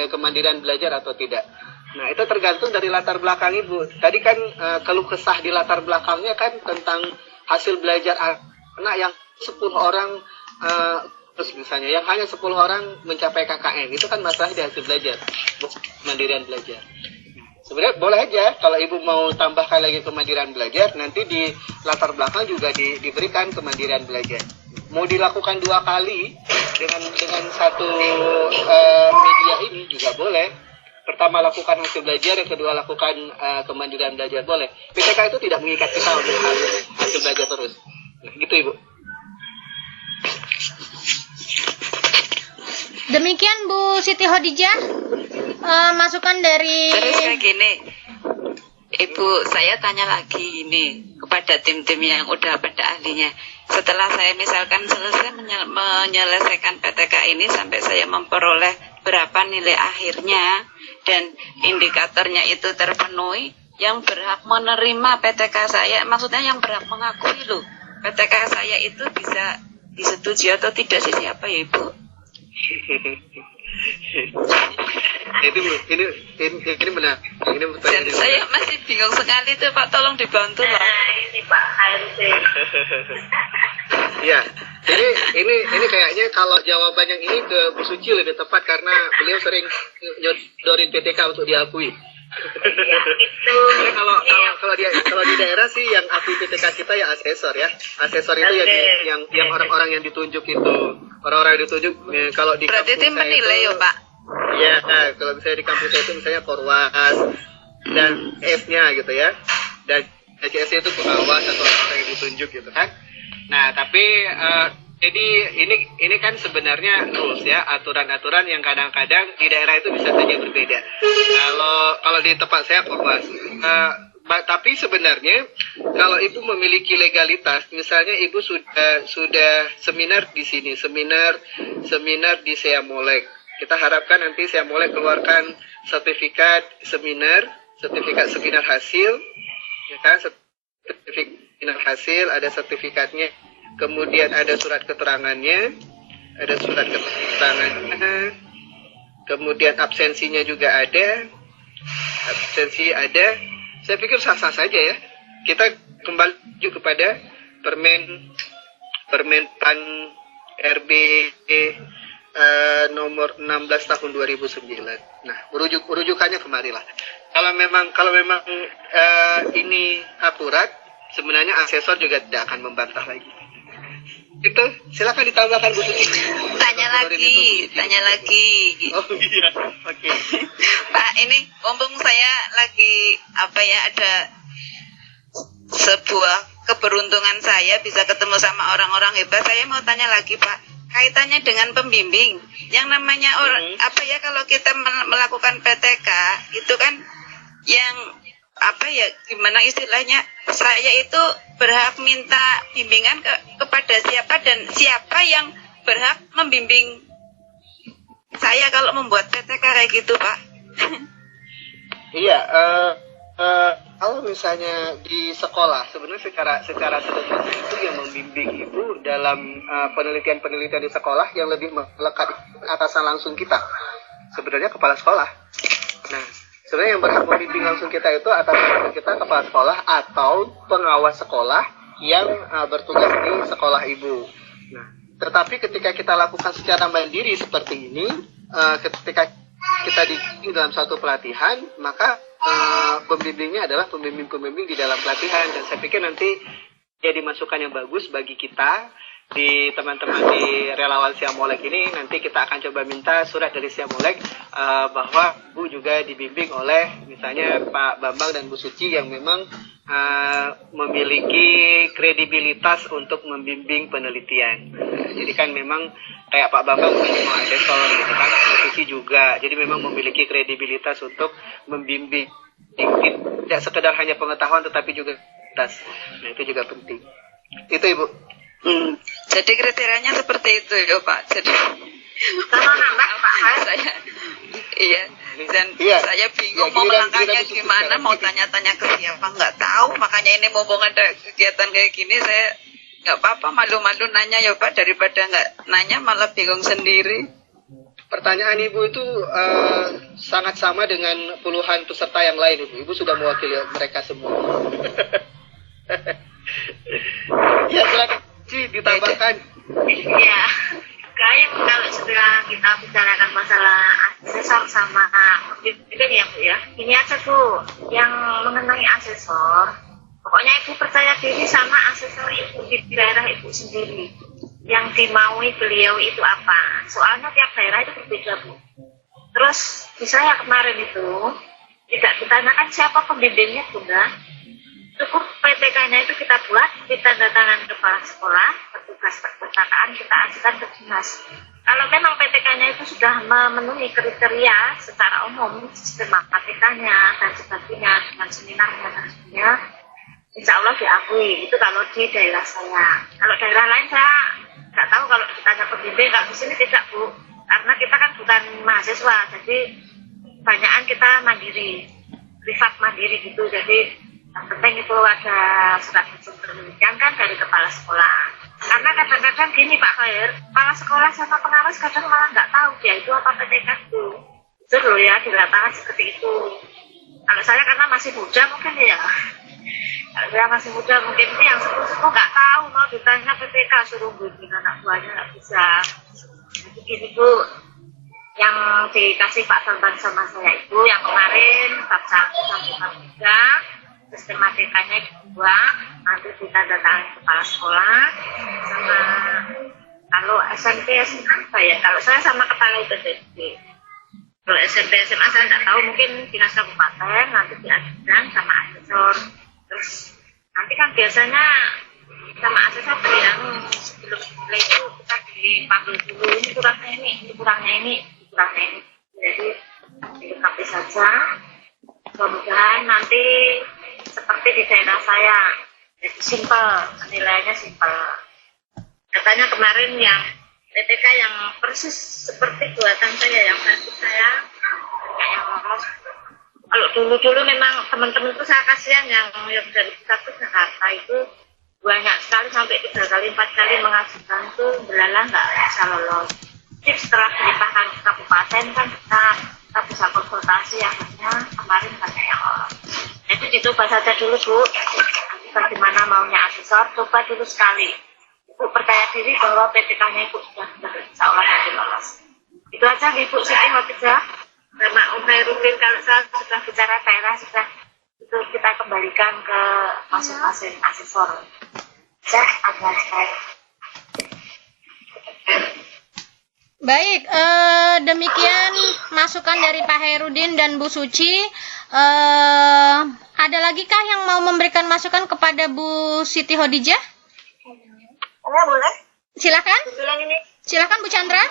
kemandirian belajar atau tidak. Nah, itu tergantung dari latar belakang Ibu. Tadi kan keluh kesah di latar belakangnya kan tentang hasil belajar anak yang 10 orang terus misalnya yang hanya 10 orang mencapai KKM, itu kan masalah di hasil belajar, kemandirian belajar. Sebenarnya boleh aja kalau Ibu mau tambahkan lagi kemandirian belajar, nanti di latar belakang juga diberikan kemandirian belajar. Mau dilakukan 2 kali dengan satu media ini juga boleh. Pertama lakukan hasil belajar, yang kedua lakukan kemandirian belajar, boleh. PTK itu tidak mengikat kita untuk hasil belajar terus. Nah, gitu Ibu. Demikian Bu Siti Khadijah, masukan dari... Terus kayak gini, Ibu, saya tanya lagi ini kepada tim-tim yang udah pada ahlinya. Setelah saya misalkan selesai menyelesaikan PTK ini sampai saya memperoleh berapa nilai akhirnya dan indikatornya itu terpenuhi, yang berhak menerima PTK saya, maksudnya yang berhak mengakui loh, PTK saya itu bisa disetujui atau tidak sih siapa ya Ibu? Ini benar. Ini Dan saya masih bingung sekali tuh Pak, tolong dibantu lah. Ini Pak Hairudin. Ya, ini kayaknya kalau jawaban yang ini ke Bu Suci lebih tepat karena beliau sering nyodorin PTK untuk diakui. Kalau di daerah sih yang akui PTK kita ya asesor ya. Asesor itu yang orang-orang yang ditunjuk itu. Orang-orang yang ditunjuk kalau di Berarti kampus tim saya menilai ya Pak? Iya, kalau misalnya di kampus saya itu misalnya Korwas dan F-nya gitu ya. Dan HCS itu pengawas atau orang yang ditunjuk gitu kan. Nah, tapi jadi ini kan sebenarnya rules ya, aturan-aturan yang kadang-kadang di daerah itu bisa saja berbeda. Kalau di tempat saya Korwas. Tapi sebenarnya kalau Ibu memiliki legalitas, misalnya Ibu sudah seminar di sini, seminar di Sea Molek. Kita harapkan nanti Sea Molek keluarkan sertifikat seminar sertifikat seminar hasil, ya kan, sertifikat seminar hasil, ada sertifikatnya, kemudian ada surat keterangannya, kemudian absensinya juga ada, saya pikir sah-sah saja ya. Kita kembali kepada Permen PAN RB nomor 16 tahun 2009. Nah, rujukannya kemarilah. Kalau memang ini akurat, sebenarnya asesor juga tidak akan membantah lagi. Itu silakan ditambahkan Bu Suci. Tanya lagi. Oh iya, oke. Pak, ini mumpung saya lagi ada sebuah keberuntungan saya bisa ketemu sama orang-orang hebat. Saya mau tanya lagi, Pak, kaitannya dengan pembimbing. Yang namanya kalau kita melakukan PTK itu kan yang gimana istilahnya, saya itu berhak minta bimbingan kepada siapa dan siapa yang berhak membimbing saya kalau membuat PTK kayak gitu, Pak. Iya, kalau misalnya di sekolah, sebenarnya secara sederhana itu yang membimbing itu dalam penelitian di sekolah yang lebih melekat atasan langsung kita, sebenarnya kepala sekolah. Nah, sebenarnya yang berhak membimbing langsung kita itu atasan langsung kita, kepala sekolah atau pengawas sekolah yang bertugas di sekolah ibu. Nah, tetapi ketika kita lakukan secara mandiri seperti ini, ketika kita dibimbing dalam satu pelatihan, maka pembimbingnya adalah pembimbing di dalam pelatihan. Dan saya pikir nanti jadi masukan yang bagus bagi kita, di teman-teman di relawan Siamolek ini. Nanti kita akan coba minta surat dari Siamolek bahwa Bu juga dibimbing oleh misalnya Pak Bambang dan Bu Suci yang memang memiliki kredibilitas untuk membimbing penelitian. Jadi kan memang kayak Pak Bambang mau asesor gitu kan, Bu Suci juga. Jadi memang memiliki kredibilitas untuk membimbing. Tidak sekedar hanya pengetahuan tetapi juga kredibilitas. Nah, itu juga penting. Itu Ibu. Jadi kriterianya seperti itu ya, Pak. Jadi Sama nambah Pak Has. saya dan Iya. saya bingung Ya, mau giliran melangkahnya Bu Suci gimana, sekarang. mau tanya-tanya ke siapa nggak tahu. Makanya ini mumpung ada kegiatan kayak gini, saya nggak apa-apa malu-malu nanya ya, Pak, daripada nggak nanya malah bingung sendiri. Pertanyaan Ibu itu sangat sama dengan puluhan peserta yang lain, Ibu. Ibu sudah mewakili mereka semua. Ya, silakan ditambahkan. Iya, kayak kalau sudah kita bicarakan masalah asesor sama pembimbing ya Bu ya. Ini aja Bu, yang mengenai asesor, pokoknya Ibu percaya diri sama asesor Ibu di daerah Ibu sendiri. Yang dimaui beliau itu apa? Soalnya tiap daerah itu berbeda Bu. Terus di saya kemarin itu tidak ditanyakan siapa pembimbingnya Bunda. Cukup PTK-nya itu kita buat, kita tanda tangan kepala sekolah, petugas perpustakaan, kita ajukan ke dinas. Kalau memang PTK-nya itu sudah memenuhi kriteria secara umum, sistematikanya dan sebagainya, dengan seminarnya dan sebagainya, insya Allah diakui. Itu kalau di daerah saya. Kalau daerah lain saya nggak tahu, kalau ditanya pembimbing, kalau di sini tidak Bu. Karena kita kan bukan mahasiswa, jadi banyakan kita mandiri, privat mandiri gitu, jadi yang penting itu ada surat izin penelitian kan dari kepala sekolah. Karena kadang-kadang gini Pak Khair, kepala sekolah sama pengawas kadang malah nggak tahu dia itu apa PTK itu. Jujur loh ya, di lapangan seperti itu. Kalau saya karena masih muda mungkin ya. Kalau saya masih muda mungkin itu yang sepuh-sepuh nggak tahu, mau ditanya PTK suruh bimbing anak buahnya nggak bisa. Jadi gini Bu, yang dikasih Pak Bambang sama saya itu yang kemarin bab 1 sampai bab 3. Sistematikanya dibuat, nanti ditandatangani kepala sekolah, sama kalau SMP SMA apa ya? Kalau saya sama kepala IPDB. Kalau SMP SMA saya tidak tahu, mungkin dinas kabupaten nanti diajukan sama asesor. Terus nanti kan biasanya sama asesor yang sebelum mulai itu kita dipanggil dulu, ini kurangnya ini, ini kurangnya ini, ini kurangnya ini. Jadi dilengkapi saja. Mudah-mudahan nanti seperti di daerah saya, jadi simpel, nilainya simpel. Katanya kemarin yang PTK yang persis seperti buatan saya, yang versi saya, yang lolos Kalau dulu memang teman-teman tuh saya kasihan yang dari pusat ke Jakarta itu banyak sekali sampai 3 kali 4 kali mengajukan tuh belalang nggak bisa lolos. Jadi setelah dilimpahkan ke kabupaten kan kita bisa konsultasi, akhirnya kemarin banyak yang lolos. Jadi dicoba saja dulu Bu, nanti bagaimana maunya asesor, coba dulu sekali. Ibu percaya diri bahwa PTK-nya Ibu sudah benar, insya Allah nanti lolos. Itu aja Ibu Siti Khotijah. Sama Om Hairudin, kalau saya sudah bicara daerah sudah itu kita kembalikan ke masing-masing asesor. Saya agak saya. Baik, demikian masukan dari Pak Hairudin dan Bu Suci. Ada lagi kah yang mau memberikan masukan kepada Bu Siti Khotijah? Ya boleh. Silakan. Kebetulan ini. Silakan Bu Chandra.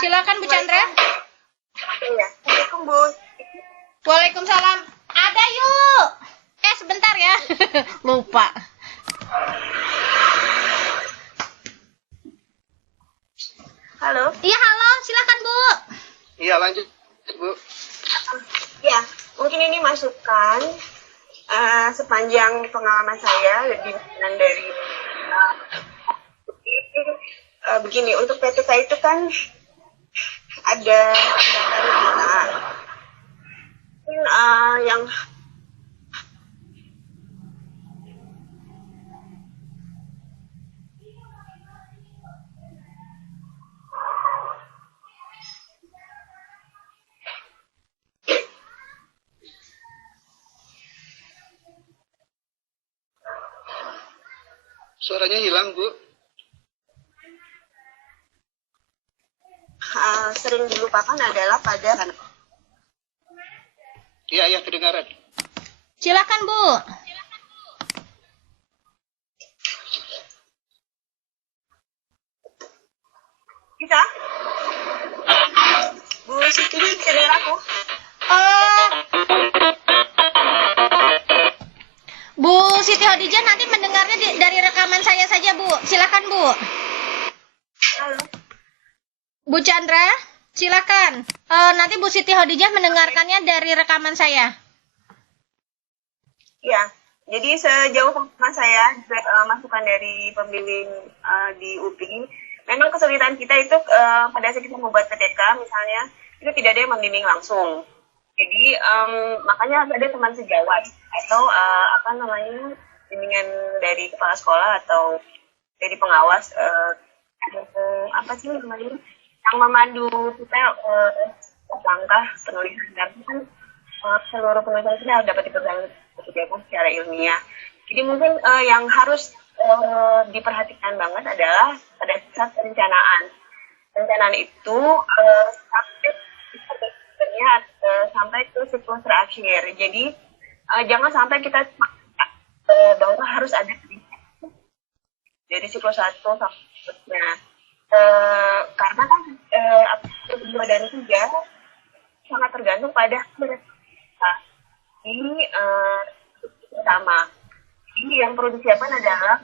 Silakan Bu Chandra. Iya. Assalamualaikum Bu. Waalaikumsalam. Ada yuk. Sebentar ya. Lupa. Halo. Iya, halo. Silakan Bu. Iya, lanjut, Bu. Ya, mungkin ini masukan sepanjang pengalaman saya lebih dari begini, untuk PTK itu kan ada pendaftaran kita. Mungkin yang Suaranya hilang, Bu. sering dilupakan adalah pada Iya, kedengaran. Silakan Bu. bisa. Bu Siti bisa dengar aku? Bu Siti Khotijah nanti mendengarnya dari rekaman saya saja, Bu. Silakan, Bu. Halo. Bu Chandra, silakan. Nanti Bu Siti Khotijah mendengarkannya dari rekaman saya. Ya, jadi sejauh pengalaman saya masukan dari pembimbing di UPI, memang kesulitan kita itu pada saat kita membuat PTK misalnya itu tidak ada yang membimbing langsung. Jadi makanya harus ada teman sejawat atau bimbingan dari kepala sekolah atau dari pengawas yang memandu kita langkah penulisan dan kan seluruh penulisan kita dapat dikerjakan secara ilmiah. Jadi mungkin yang harus diperhatikan banget adalah pada saat perencanaan. Perencanaan itu sampai ke siklus terakhir. Jadi jangan sampai kita bahwa harus ada dari siklus 1 sampai seterusnya. Karena kan 2 dan 3 sangat tergantung pada ini pertama. Ini yang perlu disiapkan adalah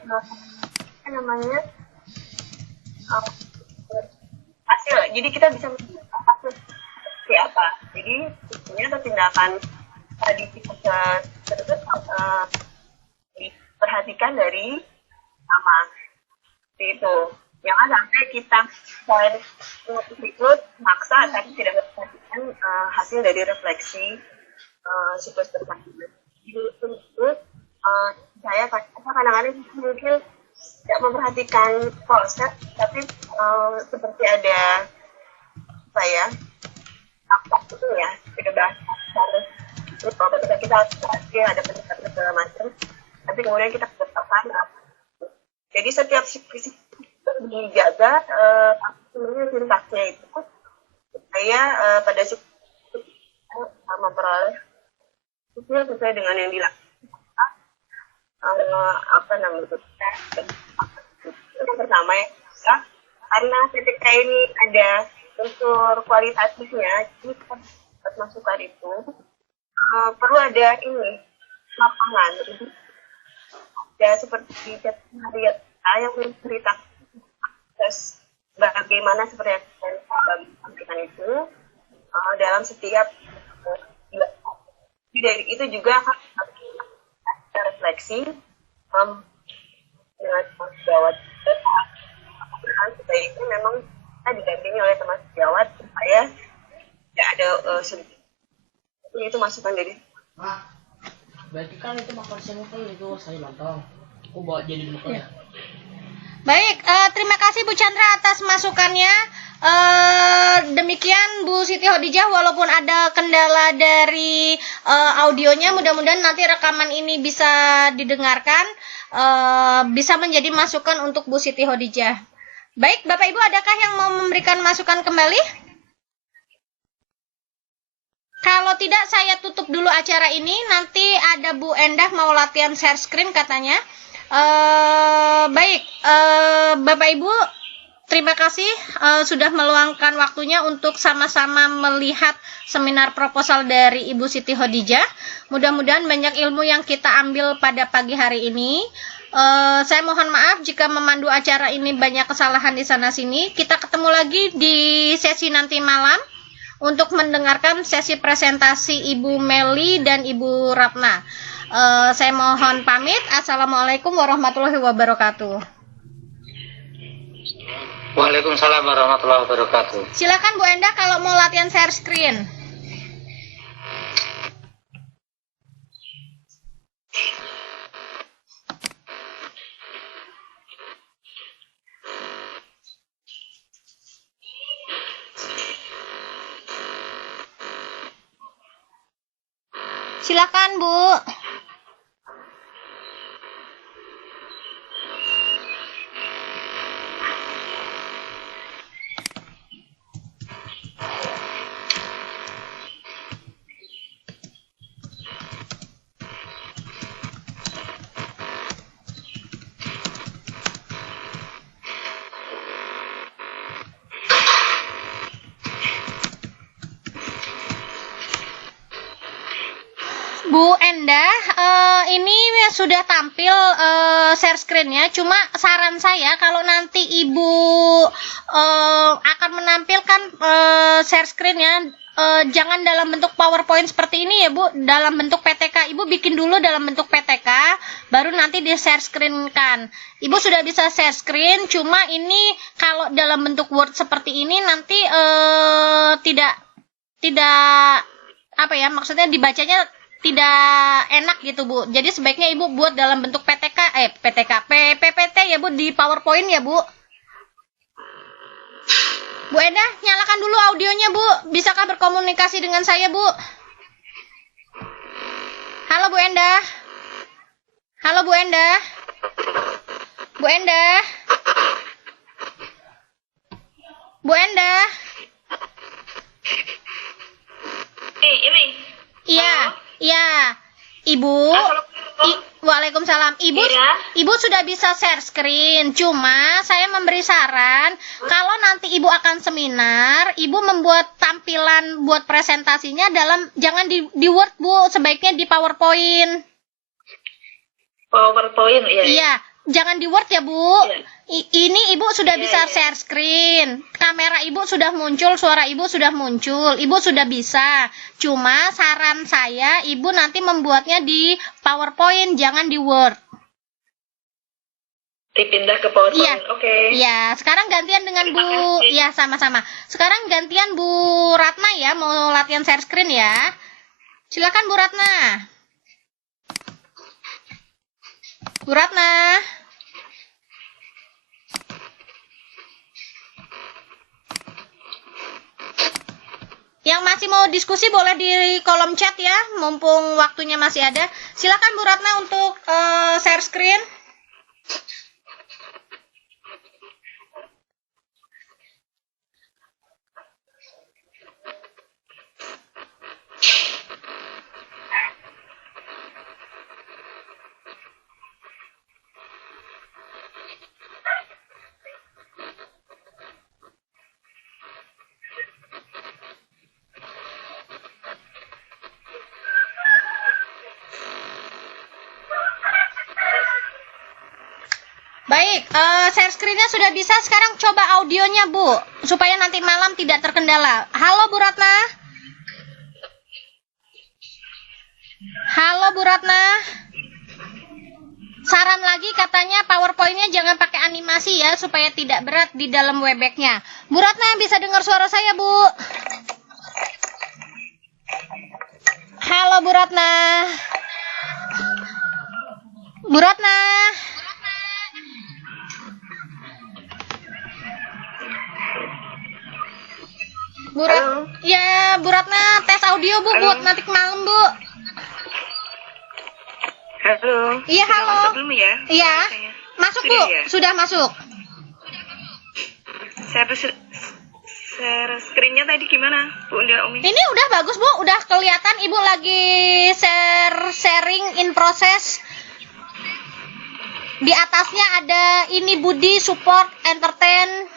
hasil. Jadi kita bisa hasil seperti apa. Jadi sebenarnya tindakan di siklus tersebut diperhatikan dari sama. Seperti itu. Jangan sampai kita selain siklus maksa tapi tidak memperhatikan hasil dari refleksi siklus tersebut. Jadi saya kadang-kadang mungkin tidak memperhatikan konsep, tapi seperti ada apa itu ya, tidak bahasa harus ketika kita ada pendekatan segala macam, tapi kemudian kita tetapkan. Jadi setiap sisi dijaga sintaksnya itu supaya pada memperoleh sesuai dengan yang dilakukan. Yang pertama ya, karena PTK ini ada unsur kualitatifnya, jadi kita masukan itu perlu ada lapangan. Jadi ada seperti Harriet yang menceritakan bagaimana seperti yang saya sampaikan itu dalam setiap dari itu juga akan kita refleksi dengan teman sejawat sebaiknya memang kita didampingi oleh teman sejawat supaya tidak ada sedikit itu masukan dari berarti kan itu makan siang kan itu saya nonton aku bawa jadi bukunya. Baik, terima kasih Bu Chandra atas masukannya. Demikian Bu Siti Khadijah, walaupun ada kendala dari audionya, mudah-mudahan nanti rekaman ini bisa didengarkan, bisa menjadi masukan untuk Bu Siti Khadijah. Baik, Bapak Ibu, adakah yang mau memberikan masukan kembali? Kalau tidak, saya tutup dulu acara ini. Nanti ada Bu Endah mau latihan share screen katanya. Baik, Bapak Ibu, terima kasih sudah meluangkan waktunya untuk sama-sama melihat seminar proposal dari Ibu Siti Khadijah. Mudah-mudahan banyak ilmu yang kita ambil pada pagi hari ini. Saya mohon maaf jika memandu acara ini banyak kesalahan di sana-sini. Kita ketemu lagi di sesi nanti malam untuk mendengarkan sesi presentasi Ibu Meli dan Ibu Ratna. Saya mohon pamit. Assalamualaikum warahmatullahi wabarakatuh. Waalaikumsalam warahmatullahi wabarakatuh. Silakan Bu Endah kalau mau latihan share screen. Silakan Bu. Bu Endah, ini sudah tampil share screen-nya. Cuma saran saya kalau nanti Ibu akan menampilkan share screen-nya, jangan dalam bentuk PowerPoint seperti ini ya Bu, dalam bentuk PTK. Ibu bikin dulu dalam bentuk PTK, baru nanti di share screen-kan. Ibu sudah bisa share screen, cuma ini kalau dalam bentuk Word seperti ini nanti tidak apa ya, maksudnya dibacanya tidak enak gitu Bu. Jadi sebaiknya Ibu buat dalam bentuk PPT ya Bu, di PowerPoint ya Bu. Bu Endah, nyalakan dulu audionya Bu. Bisakah berkomunikasi dengan saya Bu? Halo Bu Endah. Halo Bu Endah. Bu Endah. Bu Endah. Ini. Iya. Iya, Ibu. Waalaikumsalam. Ibu sudah bisa share screen. Cuma saya memberi saran, kalau nanti Ibu akan seminar, Ibu membuat tampilan buat presentasinya jangan di Word Bu, sebaiknya di PowerPoint. PowerPoint ya. Iya, jangan di Word ya Bu. Ini Ibu sudah bisa share screen. Kamera Ibu sudah muncul, suara Ibu sudah muncul. Ibu sudah bisa. Cuma saran saya, Ibu nanti membuatnya di PowerPoint, jangan di Word. Dipindah ke PowerPoint. Iya. Oke. Iya, sekarang gantian dengan Bu. Iya, sama-sama. Sekarang gantian Bu Ratna ya, mau latihan share screen ya. Silakan Bu Ratna. Bu Ratna. Yang masih mau diskusi boleh di kolom chat ya, mumpung waktunya masih ada. Silakan Bu Ratna untuk share screen. Baik, share screen-nya sudah bisa. Sekarang coba audionya Bu, supaya nanti malam tidak terkendala. Halo Bu Ratna. Halo Bu Ratna. Saran lagi katanya PowerPoint-nya jangan pakai animasi ya supaya tidak berat di dalam Webex-nya. Bu Ratna bisa dengar suara saya, Bu? Halo Bu Ratna. Bu Ratna. Ya, Bu Ratna tes audio Bu buat nanti malam Bu. Halo. Iya, halo. Masuk belum ya? Iya. Masuk Bu, Sudah ya? sudah masuk. Share screen-nya tadi gimana, Bu Umi? Ini udah bagus Bu, udah kelihatan Ibu lagi sharing in process. Di atasnya ada ini Budi support entertain.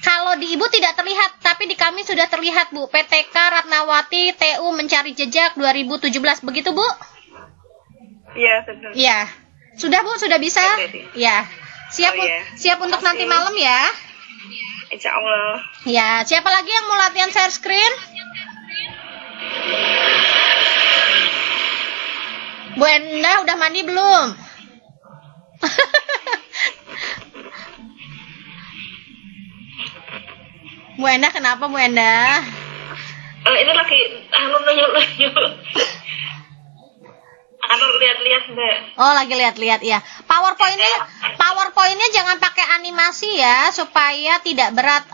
Kalau di Ibu tidak terlihat, tapi di kami sudah terlihat Bu. PTK Ratnawati TU mencari jejak 2017. Begitu Bu? Iya, betul. Iya. Sudah Bu, sudah bisa? Ya. Siap siap untuk nanti malam ya. Insya Allah. Ya, siapa lagi yang mau latihan share screen? Bu Enda udah mandi belum? Bu Enda kenapa Bu Enda? Ini lagi nanya-nanya. Lihat-lihat Mbak. Oh, lagi lihat-lihat ya. PowerPoint-nya jangan pakai animasi ya supaya tidak berat.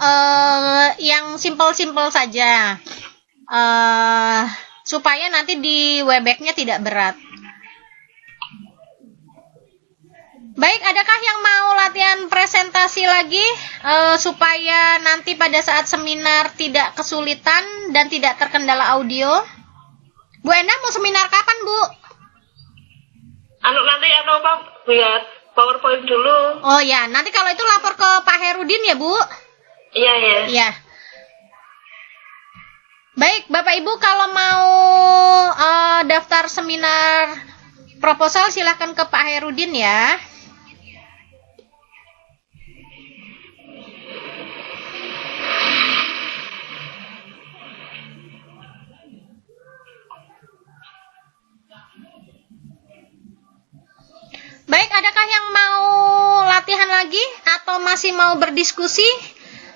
Yang simple-simple saja. Supaya nanti di Webex-nya tidak berat. Baik, adakah yang mau latihan presentasi lagi supaya nanti pada saat seminar tidak kesulitan dan tidak terkendala audio? Bu Enda mau seminar kapan, Bu? Nanti apa buat PowerPoint dulu. Oh ya, nanti kalau itu lapor ke Pak Herudin ya, Bu? Iya, ya. Iya. Baik, Bapak Ibu kalau mau daftar seminar proposal silahkan ke Pak Herudin ya. Baik, adakah yang mau latihan lagi atau masih mau berdiskusi?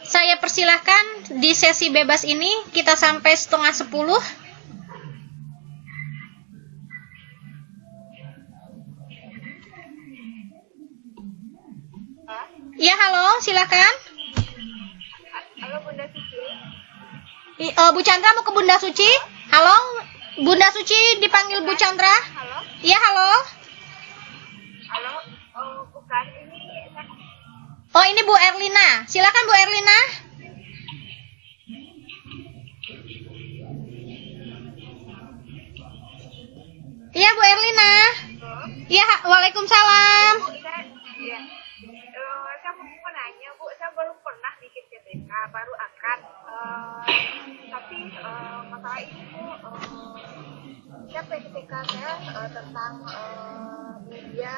Saya persilahkan di sesi bebas ini kita sampai 9:30. Ya, halo, silakan. Halo Bunda Suci. Bu Chandra mau ke Bunda Suci? Halo, Bunda Suci dipanggil Bu Chandra. Halo. Iya, halo. Halo. Bukan ini. Oh, ini Bu Erlina. Silakan Bu Erlina. Iya, Bu Erlina. Iya, waalaikumsalam. Iya. Saya mau nanya Bu, saya baru pernah bikin PTK, baru akan. Tapi masalah ini Bu, saya PTK saya tentang media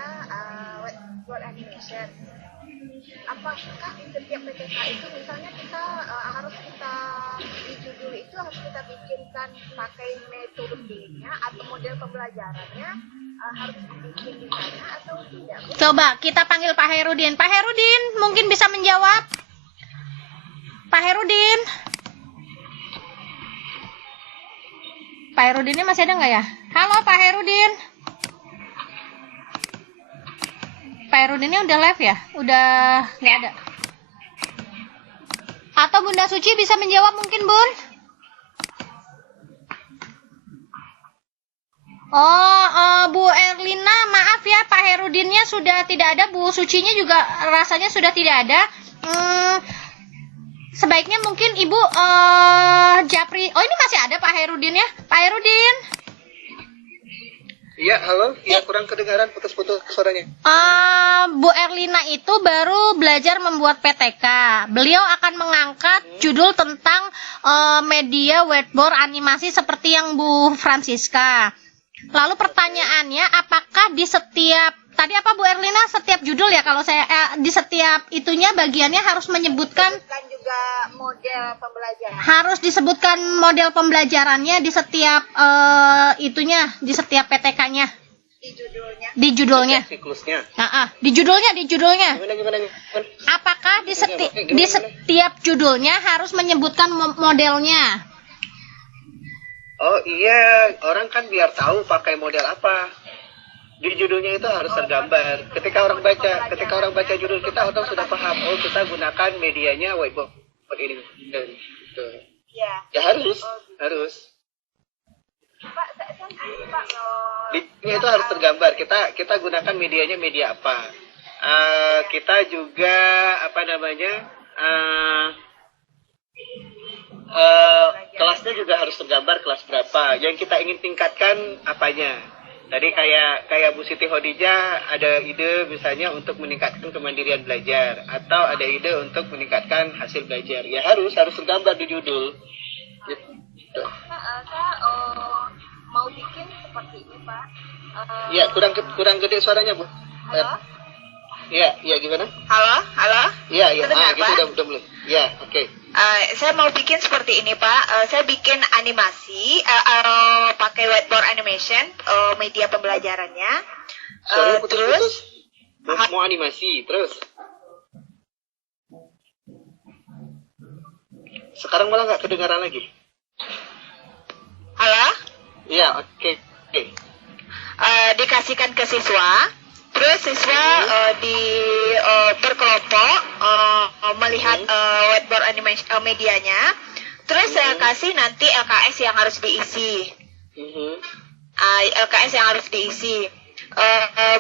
web animation. Apakah di setiap PTK itu misalnya kita harus kita di judul itu harus kita bikinkan pakai metodenya atau model pembelajarannya harus dibikin di sana atau tidak? Coba kita panggil Pak Herudin. Pak Herudin mungkin bisa menjawab. Pak Herudin. Pak Herudinnya masih ada nggak ya? Halo Pak Herudin. Pak Herudinnya udah live ya? Udah nggak ada. Atau Bunda Suci bisa menjawab mungkin, Bun? Bu Erlina, maaf ya Pak Herudinnya sudah tidak ada, Bu Sucinya juga rasanya sudah tidak ada. Sebaiknya mungkin Ibu Japri. Oh, ini masih ada Pak Herudin ya? Pak Herudin. Iya, halo. Ya, kurang kedengaran, putus-putus suaranya. Bu Erlina itu baru belajar membuat PTK. Beliau akan mengangkat judul tentang media whiteboard animasi seperti yang Bu Francisca. Lalu pertanyaannya, apakah di setiap, tadi apa Bu Erlina, setiap judul ya, kalau saya di setiap itunya bagiannya harus menyebutkan Kan juga model pembelajaran. Harus disebutkan model pembelajarannya di setiap di setiap PTK-nya. Di judulnya. Siklusnya. Di judulnya. Gimana? Apakah di setiap judulnya harus menyebutkan modelnya? Oh iya, orang kan biar tahu pakai model apa. Di judulnya itu harus tergambar. Ketika orang baca judul kita, orang sudah paham. Oh, kita gunakan medianya whiteboard ini. Gitu. Ya harus. Pak, Di judulnya itu harus tergambar. Kita gunakan medianya media apa. Kita juga kelasnya juga harus tergambar, kelas berapa. Yang kita ingin tingkatkan apanya. Tadi kayak Bu Siti Khadijah ada ide misalnya untuk meningkatkan kemandirian belajar atau ada ide untuk meningkatkan hasil belajar. Ya harus tergambar di judul. Gitu. Saya mau bikin seperti ini, Pak. Ya, kurang gede suaranya, Bu. Halo? Ya, gimana? Halo? Ya, Terdengar, gitu Pak? udah mulai. Ya, oke. Saya mau bikin seperti ini, Pak. Saya bikin animasi, pakai whiteboard animation, media pembelajarannya. Sorry, Terus, mau animasi, terus. Sekarang malah nggak kedengaran lagi. halo? Iya, oke. Dikasihkan ke siswa. Terus siswa berkelompok melihat whiteboard animation medianya. Terus saya kasih nanti LKS yang harus diisi. LKS yang harus diisi.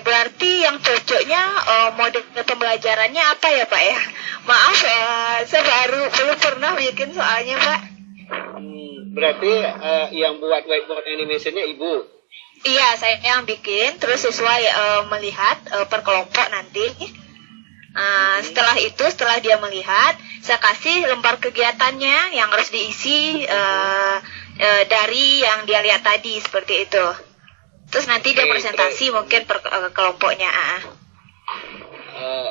Berarti yang cocoknya model pembelajarannya apa ya, Pak ya? Maaf, saya belum pernah bikin soalnya, Pak. Berarti yang buat whiteboard animation-nya Ibu? Iya, saya yang bikin. Terus siswa melihat per kelompok nanti. Setelah dia melihat, saya kasih lembar kegiatannya yang harus diisi dari yang dia lihat tadi, seperti itu. Terus nanti dia presentasi mungkin per kelompoknya.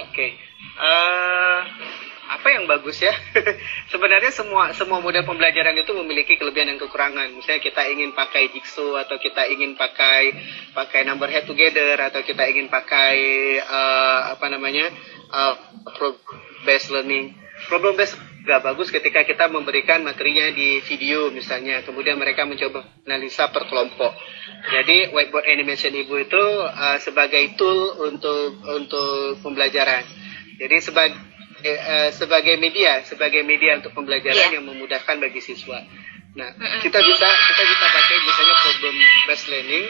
Oke. Apa yang bagus ya? Sebenarnya semua model pembelajaran itu memiliki kelebihan dan kekurangan. Misalnya kita ingin pakai jigsaw atau kita ingin pakai number head together atau kita ingin pakai based learning. Problem based gak bagus ketika kita memberikan materinya di video misalnya, kemudian mereka mencoba analisa per kelompok. Jadi whiteboard animation Ibu itu sebagai tool untuk pembelajaran. Jadi sebagai media untuk pembelajaran yang memudahkan bagi siswa. Nah, kita bisa pakai misalnya problem based learning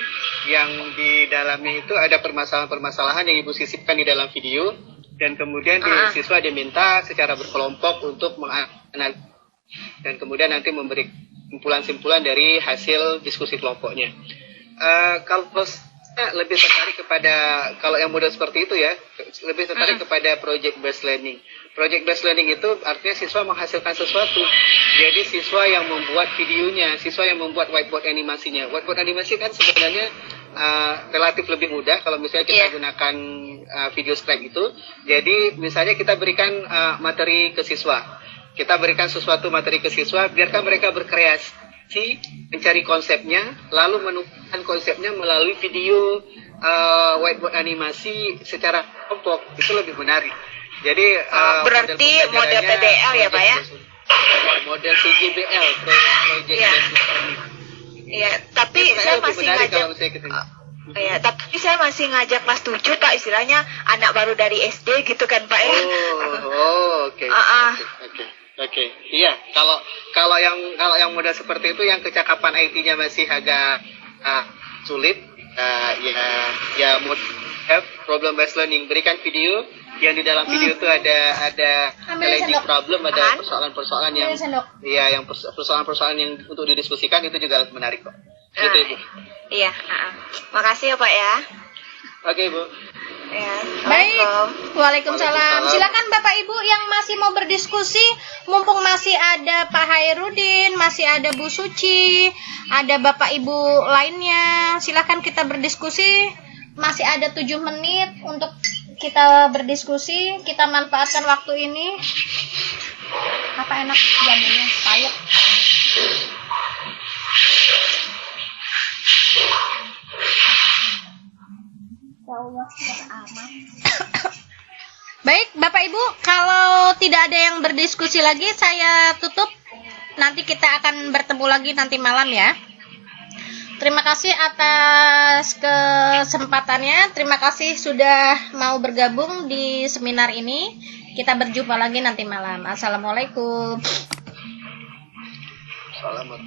yang di dalamnya itu ada permasalahan-permasalahan yang Ibu sisipkan di dalam video, dan kemudian siswa diminta secara berkelompok untuk menganalisis dan kemudian nanti memberi simpulan-simpulan dari hasil diskusi kelompoknya. Kalau saya lebih tertarik kalau yang model seperti itu ya, lebih tertarik kepada project based learning. Project based learning itu artinya siswa menghasilkan sesuatu. Jadi siswa yang membuat videonya, siswa yang membuat whiteboard animasinya. Whiteboard animasi kan sebenarnya relatif lebih mudah kalau misalnya kita gunakan video slide itu. Jadi misalnya kita berikan materi ke siswa. Kita berikan sesuatu materi ke siswa, biarkan mereka berkreasi, mencari konsepnya, lalu menemukan konsepnya melalui video whiteboard animasi secara kelompok. Itu lebih menarik. Jadi berarti model PBL ya, Pak ya? Model PJBL, Project Based Learning. Iya, tapi saya masih ngajak. Tapi saya masih ngajak kelas 7, Pak, istilahnya anak baru dari SD gitu kan, Pak ya? Oke. Oke. Iya, kalau yang model seperti itu yang kecakapan IT-nya masih agak sulit, ya problem based learning, berikan video yang di dalam video itu ada challenging problem, ada persoalan-persoalan yang persoalan-persoalan yang untuk didiskusikan, itu juga menarik kok. Gitu, Ibu. Iya, makasih ya, Pak ya. Oke, Ibu. Ya, baik. Waalaikumsalam. Silakan Bapak Ibu yang masih mau berdiskusi, mumpung masih ada Pak Hairudin, masih ada Bu Suci, ada Bapak Ibu lainnya. Silakan kita berdiskusi. Masih ada 7 menit untuk kita berdiskusi. Kita manfaatkan waktu ini. Apa enak jamunya? Pahit. Baik, Bapak Ibu, kalau tidak ada yang berdiskusi lagi, saya tutup. Nanti kita akan bertemu lagi nanti malam ya. Terima kasih atas kesempatannya. Terima kasih sudah mau bergabung di seminar ini. Kita berjumpa lagi nanti malam. Assalamualaikum. Selamat.